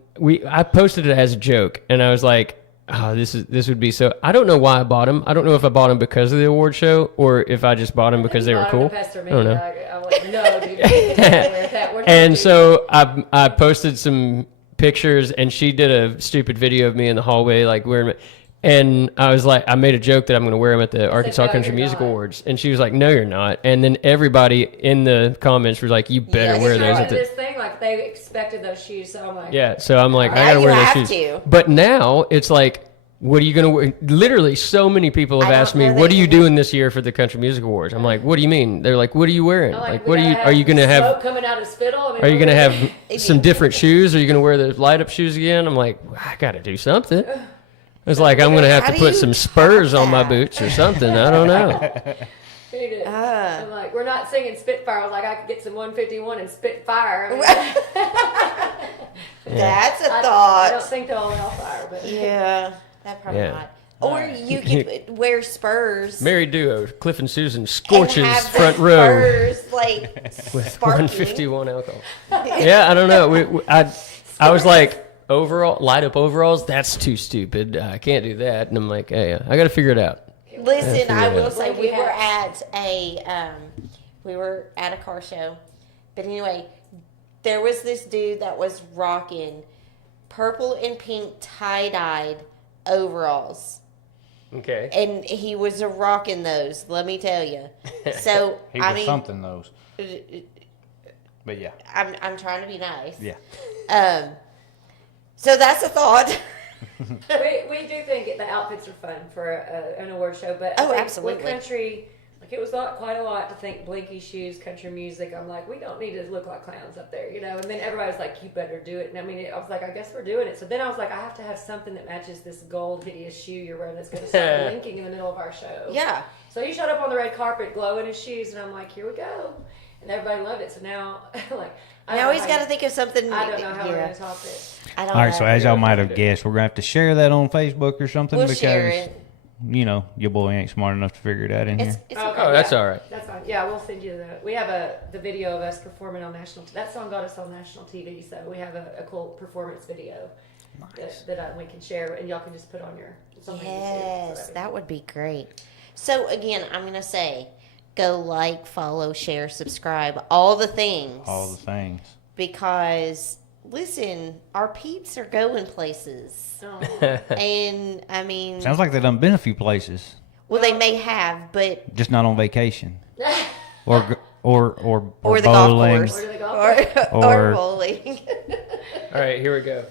I posted it as a joke, and I was like, "Oh, this would be so." I don't know why I bought them. I don't know if I bought them because of the award show or if I just bought them because they were cool. I don't know. I'm like, no, dude. you can't wear that. We're not And doing so I posted some pictures, and she did a stupid video of me in the hallway, like wearing it. And I was like, I made a joke that I'm going to wear them at the Arkansas "No, Country you're Music not." Awards, and she was like, "No, you're not." And then everybody in the comments was like, "You better Yes, wear you those are. at the." this thing, like they expected those shoes, so I'm like, Yeah, so I'm like, I Now gotta you wear have those shoes. to. But now it's like, what are you gonna wear? Literally, so many people have I don't asked me, know "What that are you you- doing this year for the Country Music Awards?" I'm like, "What do you mean?" They're like, "What are you wearing? I'm Like, we what are you? gotta Are you gonna smoke have? coming out of spittle? I mean, Are you what gonna are have we some different shoes? Are you gonna wear the light up shoes again?" I'm like, I gotta do something. It's like I'm gonna have How to do put you some spurs top on my that? boots or something. I don't know. We need to- Ah. I'm like, we're not singing Spitfire. I was like, I could get some 151 and Spitfire. I, mean, That's a I thought. don't think they'll allow fire, but Yeah, that probably Yeah. not. Or you could wear spurs. Married duo, Cliff and Susan and scorches have the front row Spurs, like with sparkling. 151 alcohol. Yeah, I don't know. I was like, overall light up overalls. That's too stupid. I can't do that. And I'm like, hey, I got to figure it out. Listen, I figure it will out. say Blanket we were at a car show, but anyway, there was this dude that was rocking purple and pink tie-dyed overalls. Okay. And he was rocking those, let me tell you. So, He I was mean, something those. But yeah, I'm trying to be nice. yeah. So that's a thought. we do think the outfits are fun for an award show. But I Oh, think absolutely. with country, like it was quite a lot to think blinky shoes, country music. I'm like, we don't need to look like clowns up there, you know. And then everybody was like, you better do it. And I mean, I was like, I guess we're doing it. So then I was like, I have to have something that matches this gold hideous shoe you're wearing that's going to start blinking in the middle of our show. Yeah. So he showed up on the red carpet glowing his shoes, and I'm like, here we go. And everybody loved it. So now, like, I don't Now know he's how got to you- think of something. I don't know how we're yeah. going to top it. I don't All right, know. so as y'all might have guessed, we're gonna have to share that on Facebook or something We'll because share it. you know your boy ain't smart enough to figure it out in It's, here. it's Okay, okay. Oh, that's yeah. all right. That's fine. Yeah, we'll send you the. We have the video of us performing on national. That song got us on national TV, so we have a cool performance video that we can share, and y'all can just put on your. social media too, so Yes, that'd be that would be great. So again, I'm gonna say, go like, follow, share, subscribe, all the things. All the things. Because listen, our peeps are going places, and I mean, Sounds like they done been a few places, well, they may have, but just not on vacation. Or or or the golf bowling. course, Or to the golf or Or- bowling. All right, here we go.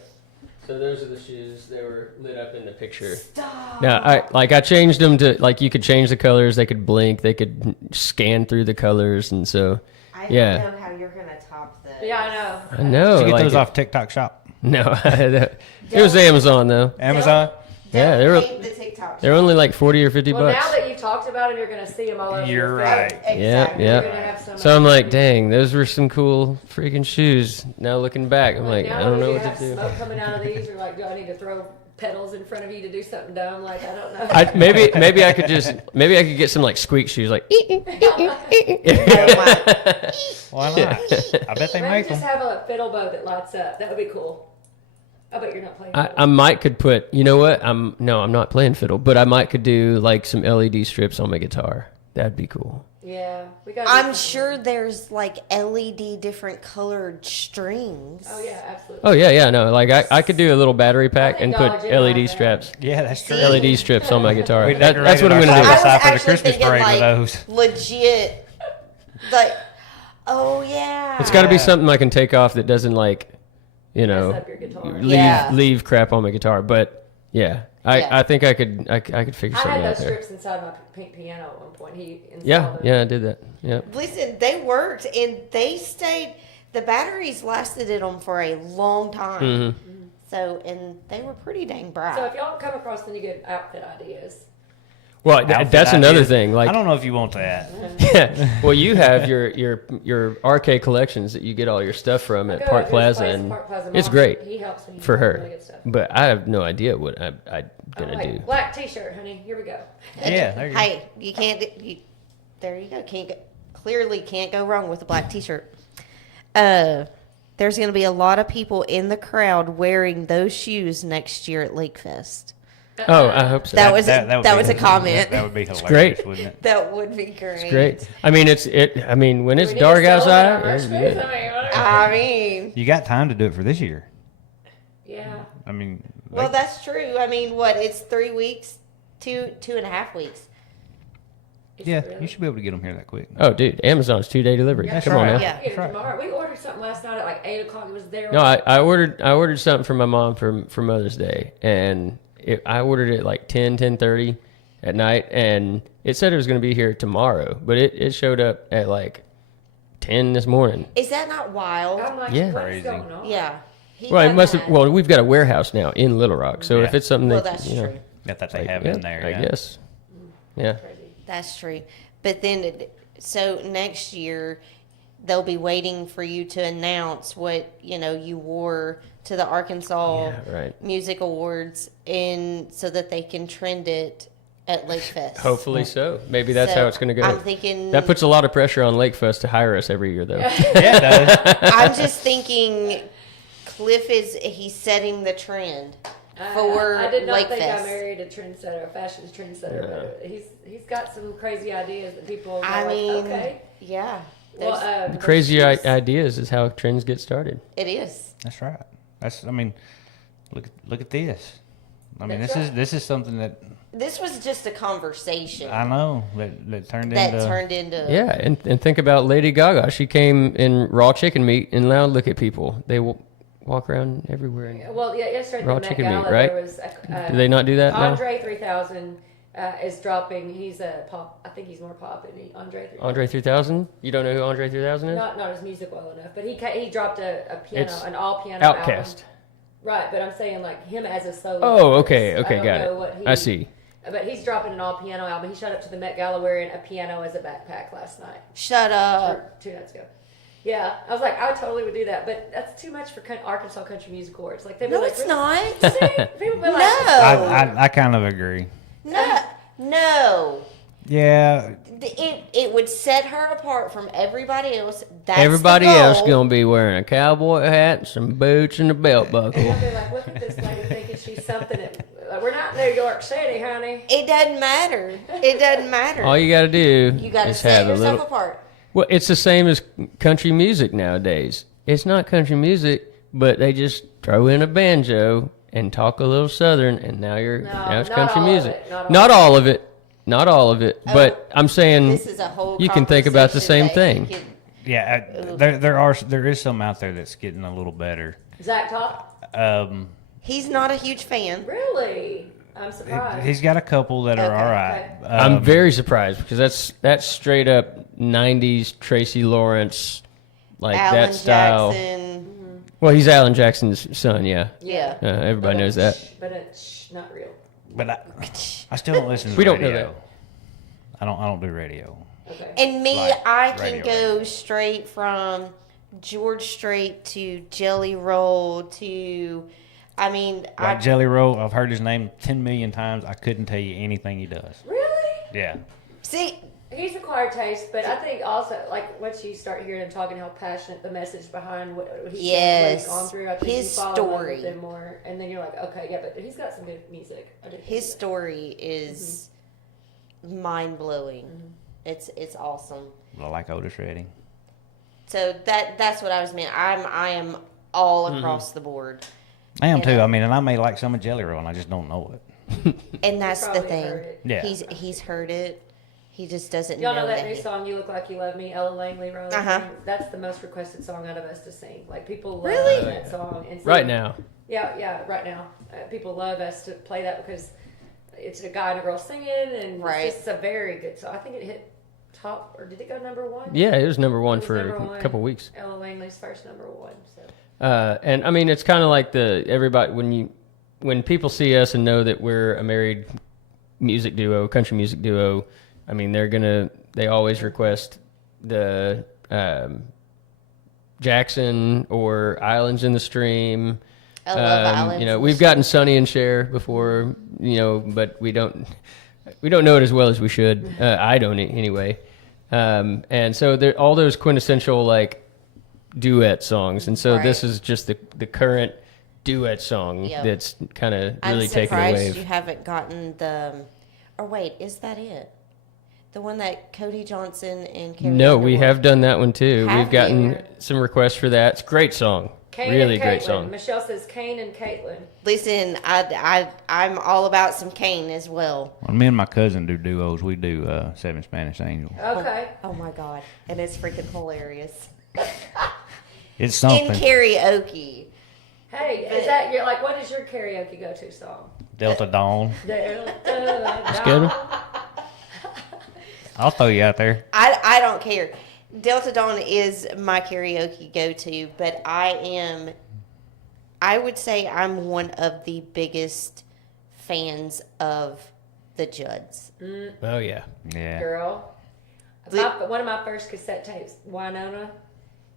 So those are the shoes. They were lit up in the picture. Stop. Now, I changed them to like you could change the colors. They could blink. They could scan through the colors, and so I yeah. don't know how you're gonna top this. Yeah, I know. I know. Did you get like those it- off TikTok Shop? No, it was Amazon though. Amazon? Yeah, Don't they were- hate the TikTok They're only like 40 or 50 Well, bucks. now that you've talked about them, you're going to see them all over You're your right. feed. Yeah, Exactly. yeah. You're gonna have some So I'm like, dang, those were some cool freaking shoes. Now looking back, I'm like, now I don't know you what have to do. smoke coming out of these, or like, do I need to throw pedals in front of you to do something dumb? Like, I don't know. Maybe I could get some like squeak shoes, like. Oh my. Why not? I bet they Maybe make just them. have a fiddle bow that lights up. That would be cool. I bet you're not playing. I might could put, you know what? I'm not playing fiddle, but I might could do like some LED strips on my guitar. That'd be cool. Yeah, we got. I'm sure there's like LED different colored strings. Oh yeah, absolutely. Oh yeah, no, like I could do a little battery pack think and put Dollar General LED has that. straps, Yeah, that's true. See? LED strips on my guitar. We That's what I'm decorated gonna our do. side I was for the actually Christmas thinking parade with like those. legit, like, oh yeah. It's got to be something I can take off that doesn't like, you Mess know, up your guitar. Yeah. leave crap on my guitar. But yeah, Yeah. I think I could figure I something had out those there. strips inside my pink piano at one point. He installed Yeah, them. yeah, I did that. Yeah. Listen, they worked and they stayed. The batteries lasted in them for a long time. Mm-hmm. So, and they were pretty dang bright. So if y'all come across any good outfit ideas, Well, Outfit that's another ideas. thing. Like, I don't know if you want that. well, you have your arcade collections that you get all your stuff from at go Park to his Plaza, place, and Park Plaza it's Mall. great He helps me for find her. really good stuff. But I have no idea what I'm Oh, gonna wait, do. black T-shirt, honey. Here we go. Yeah, there you go. Hey, you can't. There you go. Clearly can't go wrong with a black T-shirt. There's going to be a lot of people in the crowd wearing those shoes next year at Lake Fest. Oh, I hope so. That was would that be- was a comment. That would be hilarious, great. wouldn't it? That would be great. It's great. I mean, I mean, when it's We need dark to sell it at outside, our it's merch good. booth. I mean, whatever. I mean, You got time to do it for this year. Yeah. I mean, well, like, that's true. I mean, what? It's 3 weeks, 2.5 weeks. It's yeah, really- you should be able to get them here that quick. Oh, dude, Amazon's 2-day delivery. Yeah, Come on right. now. Yeah. We get it right. tomorrow. We ordered something last night at like 8 o'clock. It was there. No, I ordered something for my mom for Mother's Day, and I ordered it like 10:30 at night, and it said it was going to be here tomorrow, but it showed up at like 10 this morning. Is that not wild? I'm like, Yeah. what's Crazy. going on? Yeah. He Well, it done must have. that. Well, we've got a warehouse now in Little Rock, so Yeah. if it's something Well, that that's you know, true. That they like, have yeah, in there. I yeah. guess. Yeah. Crazy. That's true. But then, so next year, they'll be waiting for you to announce what, you wore to the Arkansas Yeah, right. Music Awards, and so that they can trend it at Lake Fest. Hopefully so. Maybe that's So, how it's going to go. I'm thinking. That puts a lot of pressure on Lake Fest to hire us every year, though. Yeah, it does. I'm just thinking, Cliff he's setting the trend for I did not Lake think Fest. I married a trendsetter, a fashion trendsetter, but he's got some crazy ideas that people are I like, mean, okay. yeah, Well, there's- The crazy there's- ideas is how trends get started. it is. That's right. I mean, look at this. I mean, That's right. this is something that This was just a conversation I know that turned that into. turned into. Yeah, and think about Lady Gaga. She came in raw chicken meat, and now look at people. They walk around everywhere. And, Well, yeah, yesterday Raw at the Met chicken meat, Gala, right? there was do they not do that now? Andre 3000 is dropping. He's a pop. I think he's more pop than Andre 3000. Andre 3000? You don't know who Andre 3000 is? Not his music well enough, but he dropped a piano, It's an all piano Outcast. album. Right, but I'm saying like him as a solo. Oh, artist. okay, I okay, don't got know it. what he- I see. But he's dropping an all piano album. He showed up to the Met Gala wearing a piano as a backpack last night, Shut up. or 2 nights ago. Yeah, I was like, I totally would do that, but that's too much for Arkansas Country Music Awards. Like they'd be No, like, it's not. See? People be like, No. I kind of agree. No. Yeah, It would set her apart from everybody else. That's Everybody the goal. else going to be wearing a cowboy hat, some boots, and a belt buckle. They'll be like, look at this lady thinking she's something. We're not New York City, honey. It doesn't matter. It doesn't matter. All you got to do You got to is set have a yourself little. apart. Well, it's the same as country music nowadays. It's not country music, but they just throw in a banjo and talk a little southern, and now now it's not country all of music. it, not all Not all of it. Not all of it. But I'm saying This is a whole. you can think about the same conversation that thing. you could- Yeah, there is some out there that's getting a little better. Zach Top? He's not a huge fan. Really? I'm surprised. He's got a couple that are Okay. all right. I'm very surprised because that's straight up '90s Tracy Lawrence, like Alan that style. Jackson. Well, he's Alan Jackson's son. Yeah, Yeah. everybody knows that. But it's not real. But I still don't listen to We don't know radio. that. I don't do radio. Okay. And me, Like I can radio, go radio. straight from George Strait to Jelly Roll to, I mean, Like Jelly Roll, I've heard his name 10 million times. I couldn't tell you anything he does. Really? Yeah. see, He's acquired taste, but I think also, like, once you start hearing him talking, how passionate the message behind what he's Yes. gone through, I think His you fall in love story. with him more. And then you're like, okay, yeah, but he's got some good music. I didn't his think of story is mind blowing. It's awesome. I like Otis Redding. So that's what I was meant. I am all across the board, I am And, too. I mean, and I may like some of Jelly Roll, and I just don't know it. and that's the probably thing. heard it. Yeah. He's heard it. He just doesn't Y'all know know that that. new song, "You Look Like You Love Me," Ella Langley wrote. Uh-huh. That's the most requested song out of us to sing. Like, people love Really? that song. And Right now, Yeah, right now. People love us to play that because it's a guy and a girl singing, and Right. it's just a very good song. I think it hit top, or did it go number one? yeah, it was number one It was for number a one. couple weeks. Ella Langley's first number one. So And I mean, it's kind of like everybody when people see us and know that we're a married music duo, country music duo. I mean, they always request the Jackson or Islands in the Stream. I love Islands You know, in the we've gotten Sonny and Cher before, but we don't know it as well as we should. I don't anyway. And so there all those quintessential like duet songs, and so this Right. is just the current duet song Yep. that's kind of I'm really taking a surprised wave. you haven't gotten the. Or wait, is that it? The one that Cody Johnson and Carrie No, we Underwood- have done that one too. Have We've gotten you? some requests for that. It's a great song. Kane Really and great Caitlin. song. Michelle says Kane and Caitlin. Listen, I'm all about some Kane as well. When me and my cousin do duos, we do Seven Spanish Angels. Okay. Oh my god, and it's freaking hilarious It's in something. karaoke. Hey, is that your like? What is your karaoke go-to song? Delta Dawn. That's good. I'll throw you out there. I don't care. Delta Dawn is my karaoke go-to, but I would say I'm one of the biggest fans of the Judds. Oh yeah. Yeah. Girl. One of my first cassette tapes, Winona,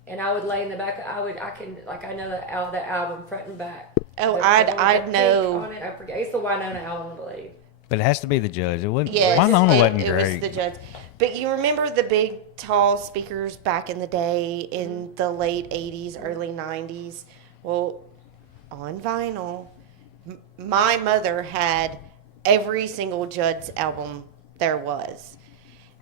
and I would lay in the back. I know the album front and back. Oh, The I'd one with the pink know. on it. I forget. It's the Winona album, I believe. But it has to be the Judge. It wouldn't. Yes, Winona wasn't it was great. the Judds. But you remember the big, tall speakers back in the day in the late 80s, early 90s? Well, on vinyl, my mother had every single Judds album there was.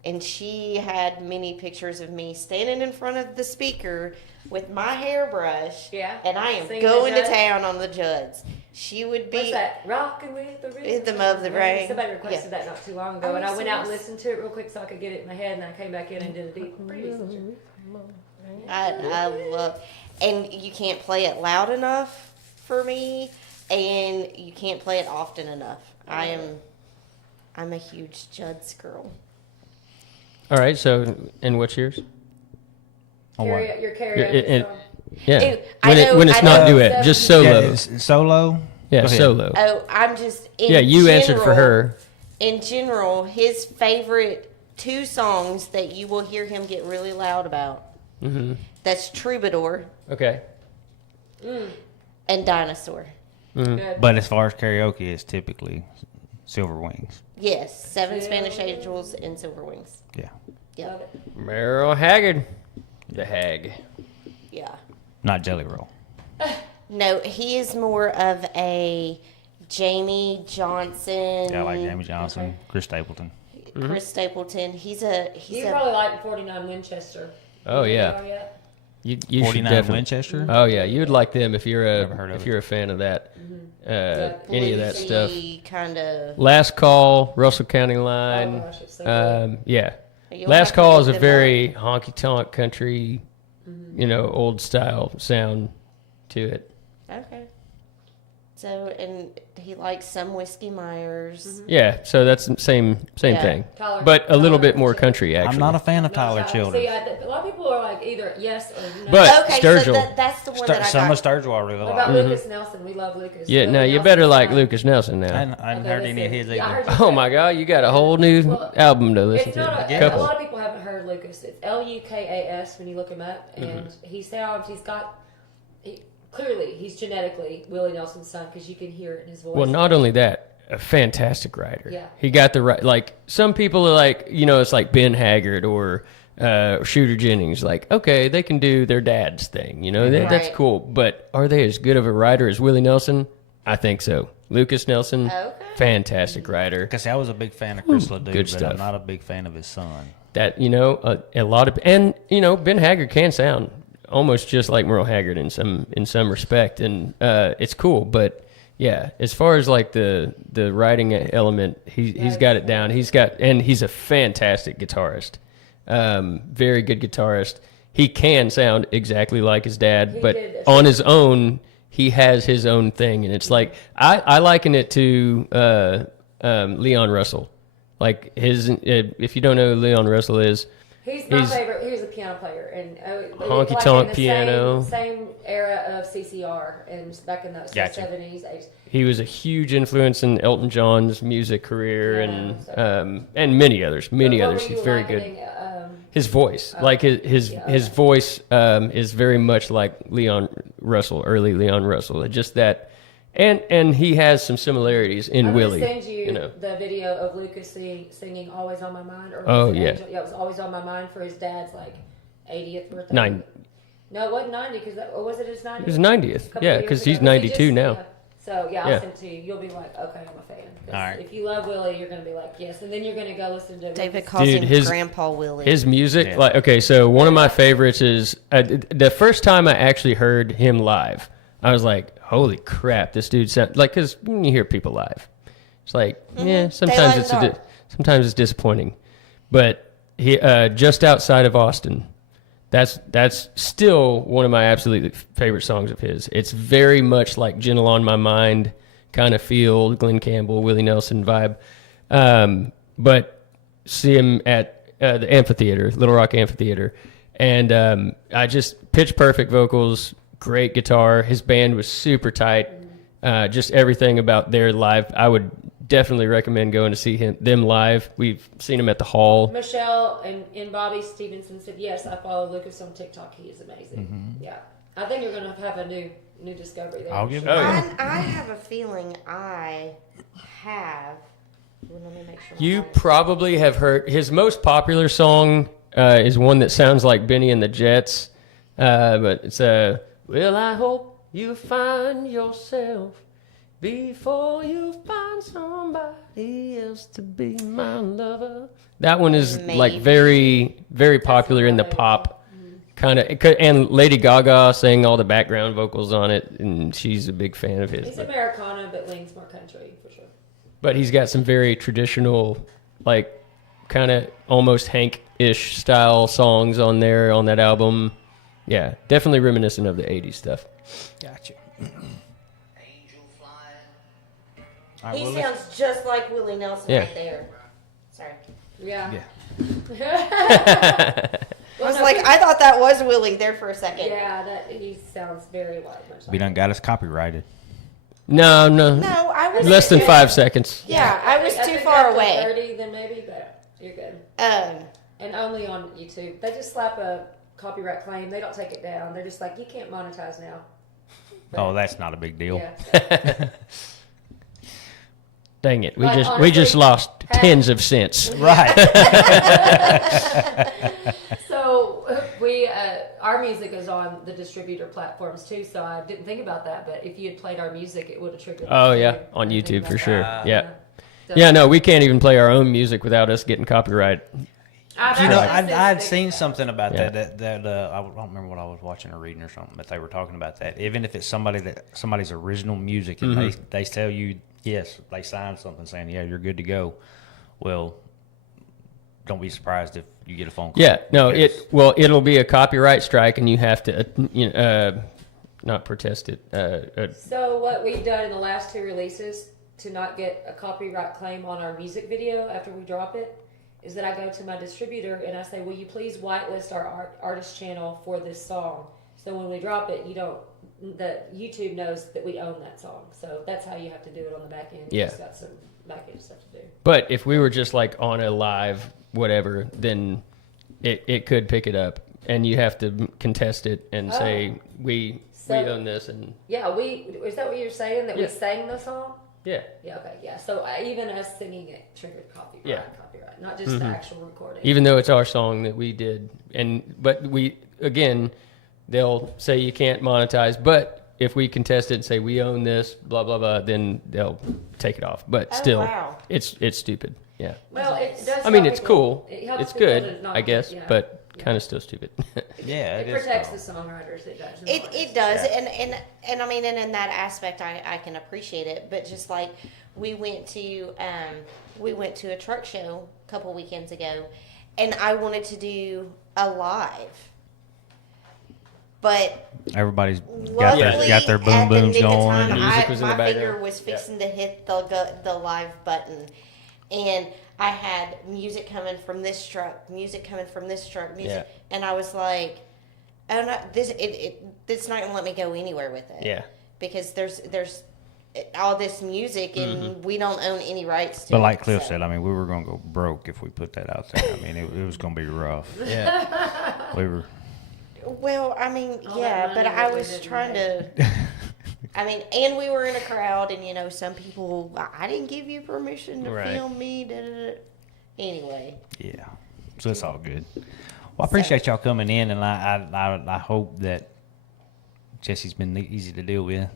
And she had many pictures of me standing in front of the speaker with my hairbrush. Yeah. And I am Singing the going to Judds? town on the Judds. She would be. What's that? Rockin' with the Rhythm of the rain. Somebody requested Yeah. that not too long ago, Are and you I went out and serious? listened to it real quick so I could get it in my head, and I came back in and did a pretty decent job. I love, and you can't play it loud enough for me, and you can't play it often enough. I'm a huge Judds girl. All right. So, and what's yours? Oh, what? Your Your- karaoke song. Yeah. Ew, I know- when it's I not know. duet, just solo. Yeah, Yeah, it's solo. Go ahead. solo. Oh, I'm just. In Yeah, you answered for general- her. In general, his favorite two songs that you will hear him get really loud about. Mm-hmm. That's Troubadour Okay. and Dinosaur. Good. But as far as karaoke, it's typically Silver Wings. Yes, Seven Spanish Angels and Silver Wings. Yeah. Yeah, Love it. Merrill Haggard, the Hag. yeah. Not Jelly Roll. No, he is more of a Jamie Johnson. Yeah, I like Jamie Johnson, Chris Stapleton. Chris Stapleton. He's You probably like 49 Winchester. Oh, You know yeah. who they are yet? You should 49 definitely. Winchester. Oh yeah, you would like them if you're Never heard of if it. you're a fan of that. Any of that stuff. Kind of. Last Call, Russell County Line. Oh, gosh, it's so good. Yeah. You'll Last have to Call look is a them very honky tonk country, old style sound to it. Okay. So, and he likes some Whiskey Myers. Yeah, so that's the same Yeah. thing, Tyler- but a little Tyler bit more Childers. country actually. I'm not a fan of Tyler No, Childers. See, a lot of people are like either yes or no. But Okay, Sturgill. so that's the one that I Some got. of Sturgill I really What about like. Lucas Nelson? We love Lucas. Yeah, Willie no, you Nelson's better like son. Lucas Nelson now. I hadn't Okay, heard any of his listen. Yeah, I either. heard you Oh say my that. God, you got a whole new Well, album to listen It's not to. a, Yes. a lot of people haven't heard Lucas. It's Lukas when you look him up, and Mm-hmm. clearly he's genetically Willie Nelson's son because you can hear it in his voice. Well, not only that, a fantastic writer. Yeah. He got the right, like, some people are like, it's like Ben Haggard or Shooter Jennings. Like, okay, they can do their dad's thing, that's Right. cool. But are they as good of a writer as Willie Nelson? I think so. Lucas Nelson, Okay. fantastic writer. Because I was a big fan of Chris Ledoux, good but stuff. I'm not a big fan of his son. That, a lot of, and, Ben Haggard can sound almost just like Merle Haggard in some respect. And it's cool. But yeah, as far as like the writing element, he's got it down. And he's a fantastic guitarist. Very good guitarist. He can sound exactly like his dad, He but did. on his own, he has his own thing. And it's like, I liken it to Leon Russell. Like if you don't know who Leon Russell is, He's my he's- favorite. He was a piano player and Honky like tonk in the piano. Same era of CCR and back in the Gotcha. 70s. 80s. he was a huge influence in Elton John's music career Yeah, and many others. But what He's were you very good. likening, His voice, like his voice, is very much like Leon Russell, early Leon Russell. Just that, and he has some similarities in I'm Willie. gonna send you, you know. the video of Lucas singing "Always on My Mind." Or Oh, was it yeah. Angel? Yeah, it was "Always on My Mind" for his dad's like 80th birthday. No, it wasn't 90 because or was it his 90th? It was 90th, Couple yeah, years because ago. he's He 92 just- now. yeah. So yeah, I'll Yeah. send it to you. You'll be like, okay, I'm a fan. 'Cause All right. If you love Willie, you're gonna be like, yes, and then you're gonna go listen to David Lucas. calls Dude, him Grandpa Willie. His music, Yeah. like, okay, so one of my favorites is the first time I actually heard him live, I was like, holy crap, this dude sounds like, because when you hear people live, it's like, yeah, sometimes Daylight and dark. sometimes it's disappointing. But he just outside of Austin, that's still one of my absolute favorite songs of his. It's very much like Gentle on My Mind kind of feel, Glenn Campbell, Willie Nelson vibe. But see him at the amphitheater, Little Rock Amphitheater, and I just pitch perfect vocals, great guitar. His band was super tight. Just everything about their live, I would definitely recommend going to see them live. We've seen him at the Hall. Michelle and Bobby Stevenson said, yes, I follow Lucas on TikTok. He is amazing. Yeah, I think you're gonna have a new discovery there. I'll for give sure. it- Oh, yeah. I have a feeling I have. Well, let me make sure. You my- probably have heard his most popular song is one that sounds like Benny and the Jets, but it's well, I hope you find yourself before you find somebody else to be my lover. That one is like Maybe. very, very popular in the pop kind of, and Lady Gaga sang all the background vocals on it, and she's a big fan of his. He's Americana, but leans more country for sure. But he's got some very traditional, like, kind of almost Hank-ish style songs on there on that album. Yeah, definitely reminiscent of the 80s stuff. Gotcha. He sounds just like Willie Nelson Yeah. right there. Sorry. Yeah. I was like, I thought that was Willie there for a second. Yeah, that he sounds very much We like. done got us copyrighted. No. No, I was Less than 5 seconds. Yeah, I was too think far after away. 30, then maybe, but you're good. And only on YouTube. They just slap a copyright claim. They don't take it down. They're just like, you can't monetize now. Oh, that's not a big deal. Yeah. Dang it. We Like, just honestly, lost tens of cents. Right. So So we, our music is on the distributor platforms too. So I didn't think about that, but if you had played our music, it would have triggered. Oh that, yeah, too. on I didn't think YouTube for about sure. that. Yeah. So- Yeah, no, we can't even play our own music without us getting copyright. I've You know, actually I'd seen seen that. something about Yeah. that I don't remember what I was watching or reading or something, but they were talking about that. Even if it's somebody's original music and they tell you yes, they signed something saying yeah, you're good to go. Well, don't be surprised if you get a phone call. Yeah, no, because- it'll be a copyright strike, and you have to not protest it. So what we've done in the last 2 releases to not get a copyright claim on our music video after we drop it is that I go to my distributor and I say, will you please whitelist our artist channel for this song? So when we drop it, that YouTube knows that we own that song. So that's how you have to do it on the back end. Yeah. It's got some back end stuff to do. But if we were just like on a live whatever, then it could pick it up, and you have to contest it and say we own this, and Yeah, is that what you're saying? That we Yeah. sang the song? yeah. Yeah, okay, yeah. So even us singing it triggered copyright, Yeah. not just the actual recording. Even though it's our song that we did, but we again, they'll say you can't monetize, but if we contest it and say we own this, blah blah blah, then they'll take it off. But Oh, still, wow. it's stupid. Yeah, Well, it does. I mean help it's people- cool, it helps it's people good, to not- I guess, yeah. but kind of still stupid. yeah, It is protects cool. the songwriters. It does. It does, Yeah. and I mean, and in that aspect, I can appreciate it. But just like we went to a truck show a couple weekends ago, and I wanted to do a live, but Everybody's luckily got their at boom the booms nick of going. time, Music was in the my finger background. was fixing to hit the live button, and I had music coming from this truck, music, Yeah. and I was like, "Oh no, it's not gonna let me go anywhere with it." Yeah. because there's all this music and we don't own any rights to But it. like Cliff so. said, I mean, we were going to go broke if we put that out there. I mean, it was going to be rough. Yeah, We were. Well, I mean, All yeah, that but money I that we was didn't trying make. to. I mean, and we were in a crowd, and some people, I didn't give you permission to Right. film me. Da, da, da. Anyway, Yeah. So it's all good. Well, I appreciate y'all coming in, and I hope that Jesse's been easy to deal with.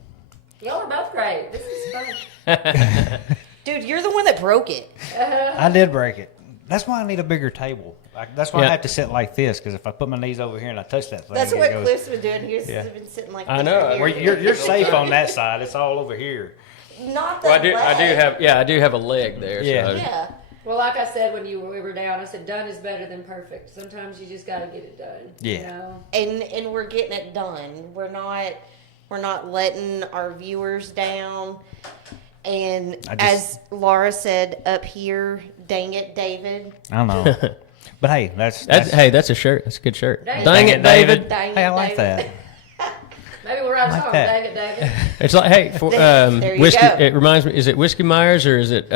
Y'all are both great. This is fun. dude, you're the one that broke it. I did break it. That's why I need a bigger table. That's why Yeah. I have to sit like this, because if I put my knees over here and I touch that thing, That's it what goes- Cliff's been doing. He's Yeah. been sitting like I this know. right Well, here. you're safe on that side. It's all over here. Not the well, I do leg. have a leg there. Yeah. So Yeah. Well, like I said when we were down, I said done is better than perfect. Sometimes you just got to get it done. Yeah. You know? And we're getting it done. We're not letting our viewers down. And as Laura said up here, dang it, David. I know. But hey, that's that's a shirt. That's a good shirt. Dang Dang it, it, David. Dang Hey, I it, like David. that. Maybe we'll write a Like song. that. Dang it, David. It's like, hey, for There you whiskey. go. It reminds me. Is it Whiskey Myers or is it?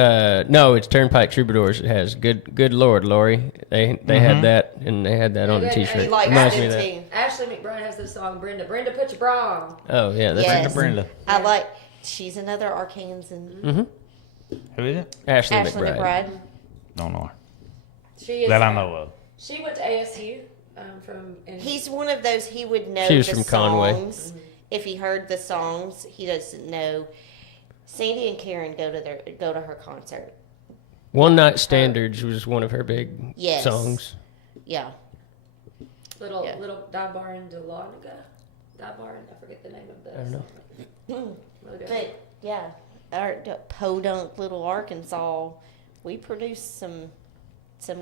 No, it's Turnpike Troubadours. It has good Lord, Lori. They had that and they had that on the Yeah, T-shirt. He likes Reminds me it of that. too. Ashley McBride has this song. Brenda, put your bra on. Oh yeah, that's Yes. Brenda. I like. She's another Arkansan. Who is it? Ashley, Ashley McBride. McBride. Don't know her. She is. That I know of. She went to ASU from. And He's one of those. He would know She was the from Conway. songs. If he heard the songs, he doesn't know. Sandy and Karen go to her concert. One Night Standards was one of her big Yes. songs. Yeah. little Yeah. dive bar in Dahlonega. Dive bar. I forget the name of the. I don't know. song. Really good. But yeah, our Podunk, Little Arkansas, we produced some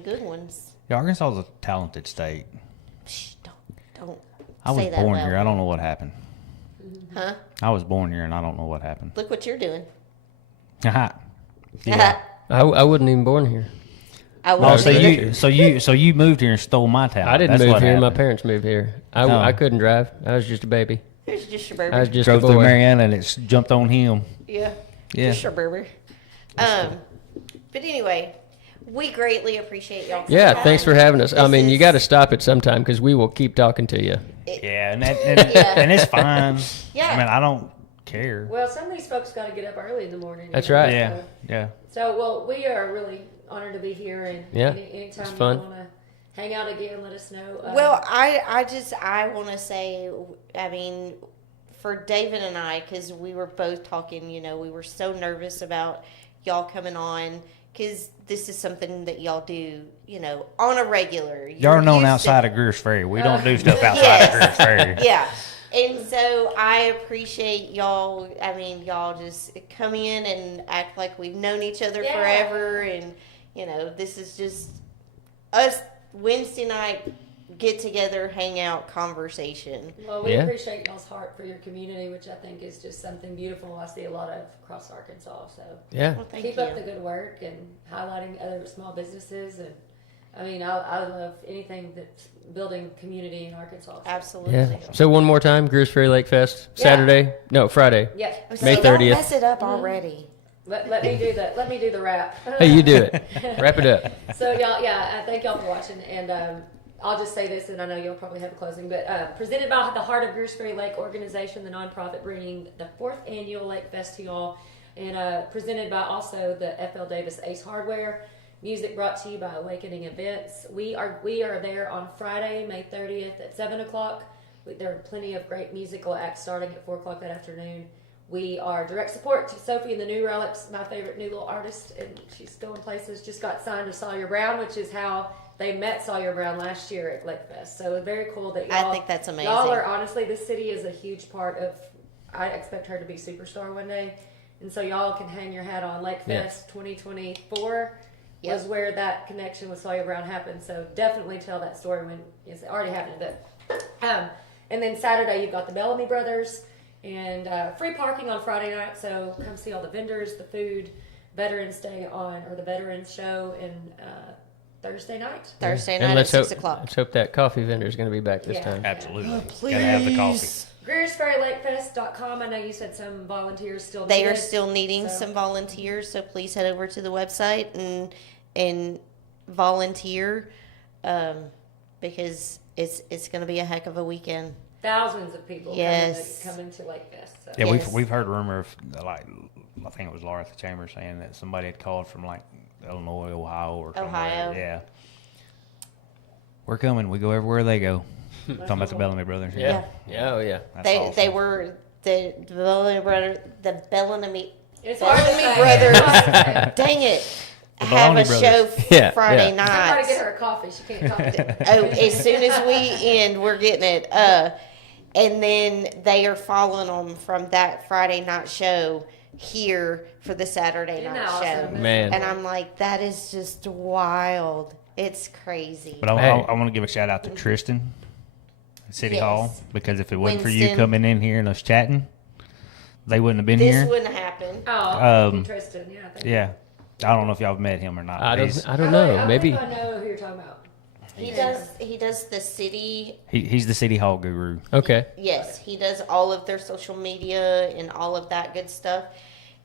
good ones. Yeah, Arkansas is a talented state. Shh, don't. I was say that born loud. here. I don't know what happened. Huh? I was born here, and I don't know what happened. Look what you're doing. Haha. Yeah. I wasn't even born here. I Oh, wouldn't so either. you moved here and stole my talent. I didn't That's move what here. My happened. parents moved here. Oh. I couldn't drive. I was just a baby. Here's just your I was Berber. just Drove a through boy. Mariana and it jumped on him. Yeah. Yeah. Just your Berber. But anyway, we greatly appreciate y'all. Yeah, thanks for having us. I This mean, you is- got to stop it sometime because we will keep talking to you. Yeah, and Yeah. and it's fine. Yeah. I mean, I don't care. Well, some of these folks got to get up early in the morning. That's you know, right. Yeah, yeah. So, well, we are really honored to be here, and Yeah, anytime it's fun. you want to hang out again, let us know. Well, I want to say, I mean, for David and I, because we were both talking, we were so nervous about y'all coming on, because this is something that y'all do, on a regular. Y'all are known used to- outside of Greer's Ferry. We don't do stuff outside of Greer's Ferry. Yeah. And so I appreciate y'all. I mean, y'all just come in and act like we've known each other Yeah. forever. And, this is just us Wednesday night get together, hang out, conversation. Well, we Yeah. appreciate y'all's heart for your community, which I think is just something beautiful. I see a lot of across Arkansas. So Yeah. Well, thank keep you. up the good work and highlighting other small businesses. And I mean, I love anything that's building community in Arkansas. So. Absolutely. Yeah. So one more time, Greer's Ferry Lake Fest, Yeah. Saturday. No, Friday. Yeah. So May don't 30th. mess it up already. Let me do the wrap. Hey, you do it. Wrap it up. So y'all, I thank y'all for watching, and I'll just say this, and I know you'll probably have a closing, but presented by the Heart of Greer's Ferry Lake organization, the nonprofit bringing the 4th annual Lake Fest to y'all, and presented by also the FL Davis Ace Hardware. Music brought to you by Awakening Events. We are there on Friday, May 30th at 7 o'clock. There are plenty of great musical acts starting at 4 o'clock that afternoon. We are direct support to Sophie and the New Relics, my favorite new little artist, and she's going places. Just got signed to Sawyer Brown, which is how they met Sawyer Brown last year at Lake Fest. So very cool that y'all. I think that's amazing. Y'all are honestly, this city is a huge part of. I expect her to be superstar one day, and so y'all can hang your hat on. Lake Yeah. Fest 2024 Yep. was where that connection with Sawyer Brown happened. So definitely tell that story when it's already happened. But and then Saturday you've got the Bellamy Brothers. And free parking on Friday night, so come see all the vendors, the food, Veterans Day or the Veterans Show, and Thursday night. Thursday And night at let's 6 hope, o'clock. let's hope that coffee vendor is going to be back this Yeah. time. Absolutely. Please. Gotta have the coffee. GreersFerryLakeFest.com. I know you said some volunteers still They needed. are still needing so- some volunteers, so please head over to the website and volunteer, because it's going to be a heck of a weekend. Thousands of people Yes. coming to Lake Fest. So. Yeah, Yes. we've heard rumor of, like, I think it was Laura at the chamber saying that somebody had called from, like, Illinois, Ohio, or somewhere. Ohio. Yeah. We're coming. We go everywhere they go. Talking about the Bellamy Brothers. Yeah. Yeah. Oh, yeah. That's They awesome. were the Bellamy It's hard to Bellamy say. Brothers. Dang it. The Have a Bellamy show Brothers. Yeah, Friday yeah. I'm trying night. to get her a coffee. She can't talk. Oh, as soon as we end, we're getting it. And then they are following them from that Friday night show here for the Saturday Isn't night that show. awesome? Man. And I'm like, that is just wild. It's crazy. But Hey. I want to give a shout out to Tristan at City Yes. Hall, because if it wasn't for you Winston. coming in here and us chatting, they wouldn't have been This here. wouldn't happen. Oh, Tristan. Yeah. Thank you. Yeah. I don't know if y'all have met him or not. I He's- don't know. Maybe. I know who you're talking about. He does the city. he's the City Hall guru. Okay. Yes, he does all of their social media and all of that good stuff.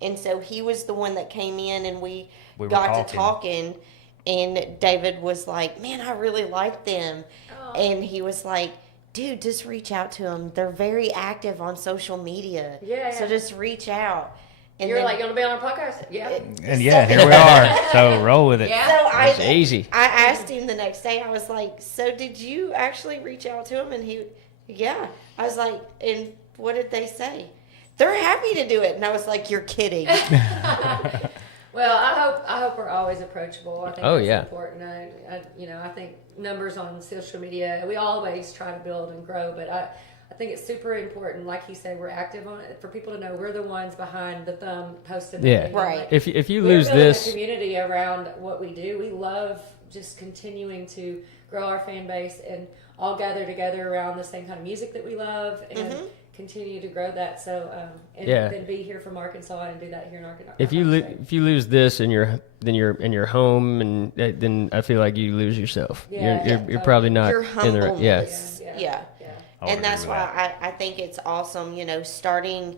And so he was the one that came in, and we We were got to talking. talking. And David was like, "Man, I really like them." Oh. And he was like, "Dude, just reach out to them. They're very active on social media. Yeah, So yeah. just reach out." And You're then- like, you want to be on our podcast? Yeah. And yeah, here we are. So roll with it. Yeah. So It's I easy. asked him the next day. I was like, "So did you actually reach out to him?" And he, yeah. I was like, "And what did they say?" They're happy to do it. And I was like, "You're kidding." Well, I hope we're always approachable. I think Oh, that's yeah. important. I think numbers on social media, we always try to build and grow, but I think it's super important. Like you said, we're active on it for people to know we're the ones behind the thumb posting. the Yeah. video. Right. Like, If you we're lose building this, a community around what we do. We love just continuing to grow our fan base and all gather together around the same kind of music that we love and continue to grow that. So and Yeah. then be here from Arkansas and do that here in Arkansas. if you lose this in your home, and then I feel like you lose yourself. Yeah, You're probably not Your in the right. Yeah. humbleness. Yeah. I would And that's agree with why I think it's awesome, starting,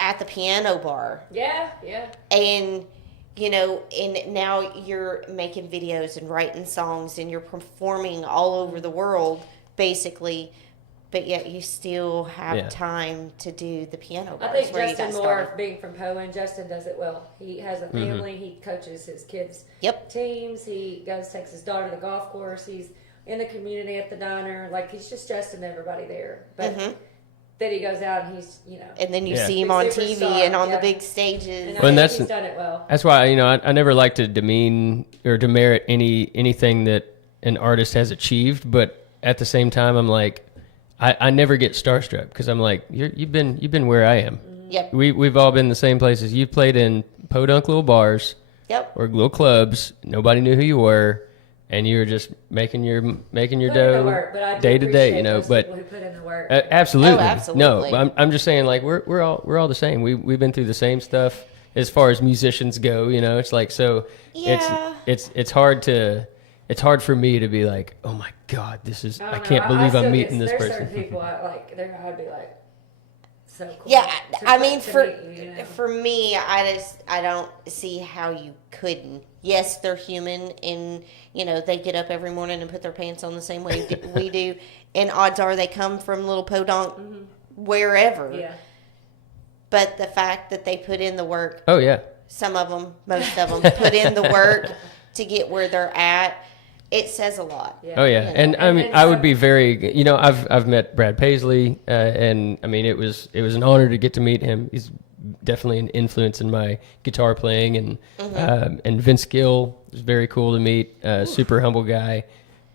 at the piano bar. Yeah. And, and now you're making videos and writing songs and you're performing all over the world, basically. but yet you still have Yeah. time to do the piano I bars think where you Justin got Moore, started. being from Poland, Justin does it well. He has a Mm-hmm. family. He coaches his kids' Yep. teams. He takes his daughter to the golf course. He's in the community at the diner. Like, he's just Justin everybody there. But then he goes out and he's, And then you Yeah. see him Big on superstar, TV and on yeah. the big stages. and I Well, think that's- he's done it well. That's why I never like to demean or demerit anything that an artist has achieved, but at the same time, I'm like, I never get starstruck because I'm like, you've been where I am. Yep. We've all been the same places. You've played in podunk little bars Yep. or little clubs. Nobody knew who you were, and you were just making your Put in the dough work, but I do day to day. appreciate those But people who put in the work. absolutely, Oh, absolutely. no. But I'm just saying, like we're all the same. We've been through the same stuff as far as musicians go. It's like so. Yeah. It's hard to. It's hard for me to be like, oh my god, this is. I don't can't know. believe still I'm get- meeting this there's person. certain people I'd be like, so cool. Yeah, to- I mean, to for meet you, you know? for me, I don't see how you couldn't. Yes, they're human, and they get up every morning and put their pants on the same way we do, and odds are they come from little podunk wherever. Yeah. But the fact that they put in the work, Oh yeah, some of them, most of them, put in the work to get where they're at. It says a lot. Yeah. oh yeah, and I mean, then I would some- be very. I've met Brad Paisley, and I mean, it was an honor to get to meet him. He's definitely an influence in my guitar playing, and Vince Gill was very cool to meet. Super humble guy,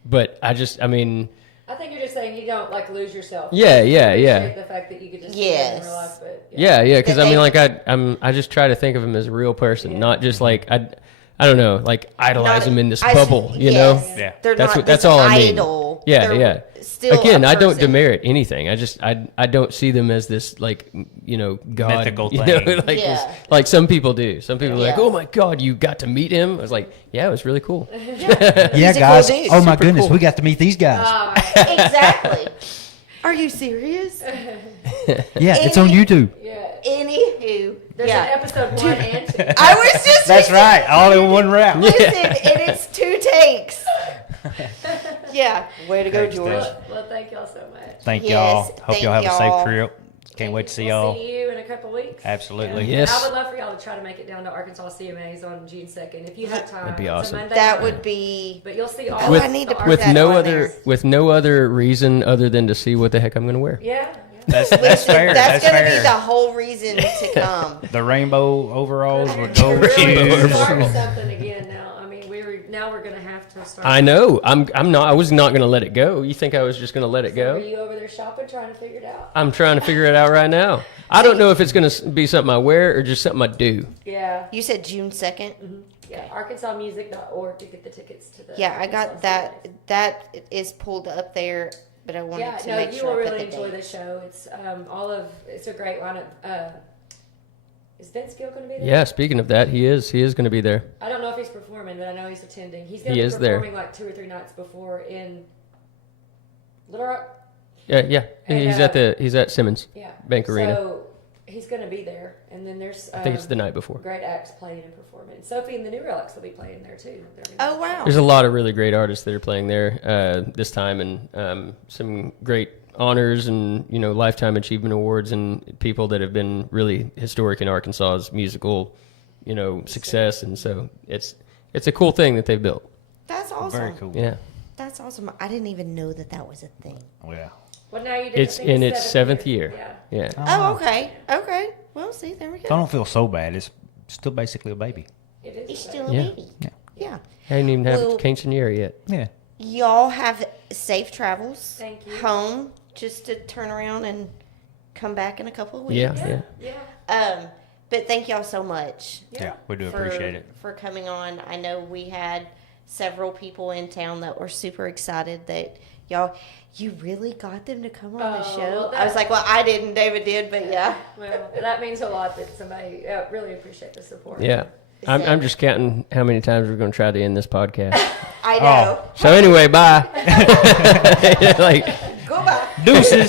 but I mean. I think you're just saying you don't like lose yourself. Yeah, You yeah, yeah. appreciate the fact that you could just do that in real life, but Yeah, because That I mean, they- like I just try to think of him as a real person, not just like I don't know, like idolize Not- him in this I- bubble, you yes. know? Yeah. They're That's not what- that's this all I mean. idol. Yeah, They're yeah. Still Again, a I don't person. demerit anything. I don't see them as this like God Mythical you thing. know, like Yeah. like some people do. Some people are like, Yeah. oh my God, you got to meet him. I was like, yeah, it was really cool. Yeah, He's a cool guys. dude. Oh my Super goodness, cool. we got to meet these guys. Exactly. Are you serious? Yeah, it's on YouTube. yeah. Anywho, There's yeah. an episode 1 and 2. I was just That's right, all in one round. Listen, and it's 2 takes. Yeah, way to go, Thanks, George. Dad. Well, thank y'all so much. Thank Yes, y'all. Hope thank y'all have a y'all. safe trip. Can't wait to see We'll y'all. see you in a couple weeks. Absolutely. Yeah. Yes. I would love for y'all to try to make it down to Arkansas CMAs on June 2nd if you have time. That'd be It's a awesome. Monday That night. would be. But you'll see all Oh, With- I need to the put with that no on other there. with no other reason other than to see what the heck I'm gonna wear. Yeah. That's Listen, fair. that's That's going to be fair. the whole reason to come. The rainbow overalls with We're gold really shoes. starting something again now. I mean, we're going to have to start. I know. I'm not. I was not gonna let it go. You think I was just gonna let it Are go? you over there shopping, trying to figure it out? I'm trying to figure it out right now. I don't know if it's going to be something I wear or just something I do. Yeah. You said June 2nd? Yeah. ArkansasMusic.org to get the tickets to the. Yeah, I got Arkansas that. CMAs. That is pulled up there, but I wanted Yeah, to no, make you sure will I put really the enjoy date. the show. It's it's a great lineup. Is Vince Gill going to be there? Yeah. Speaking of that, he is going to be there. I don't know if he's performing, but I know he's attending. He's going He to be is there. performing like 2 or 3 nights before in Little Rock. Yeah. And, He's at Simmons Yeah, Bank Arena. So he's going to be there, and then there's I think it's the night before. great acts playing and performing. Sophie and the New Relics will be playing there too. Oh, wow. There's a lot of really great artists that are playing there this time, and some great honors and lifetime achievement awards and people that have been really historic in Arkansas's musical success, and so it's a cool thing that they've built. That's awesome. Very cool. Yeah, That's awesome. I didn't even know that was a thing. Oh, yeah. Well, now you did. it's in its 7th year. Yeah. Yeah. Oh, okay. Okay. Well, see, there we So I go. don't feel so bad. It's still basically a baby. It is. He's a still a Yeah. baby. Yeah. Yeah. I didn't even have Well- a quinceanera yet. Yeah. Y'all have safe travels. Thank you. Home, just to turn around and come back in a couple of weeks. Yeah. Yeah. But thank y'all so much. Yeah, we do for- appreciate it. for coming on. I know we had several people in town that were super excited that you really got them to come on the Oh, show. well, I was like, well, I didn't, David did, but yeah. Well, that means a lot that somebody really appreciate the support. Yeah. I'm just counting how many times we're going to try to end this podcast. I know. So anyway, bye. Like. Goodbye. Deuces.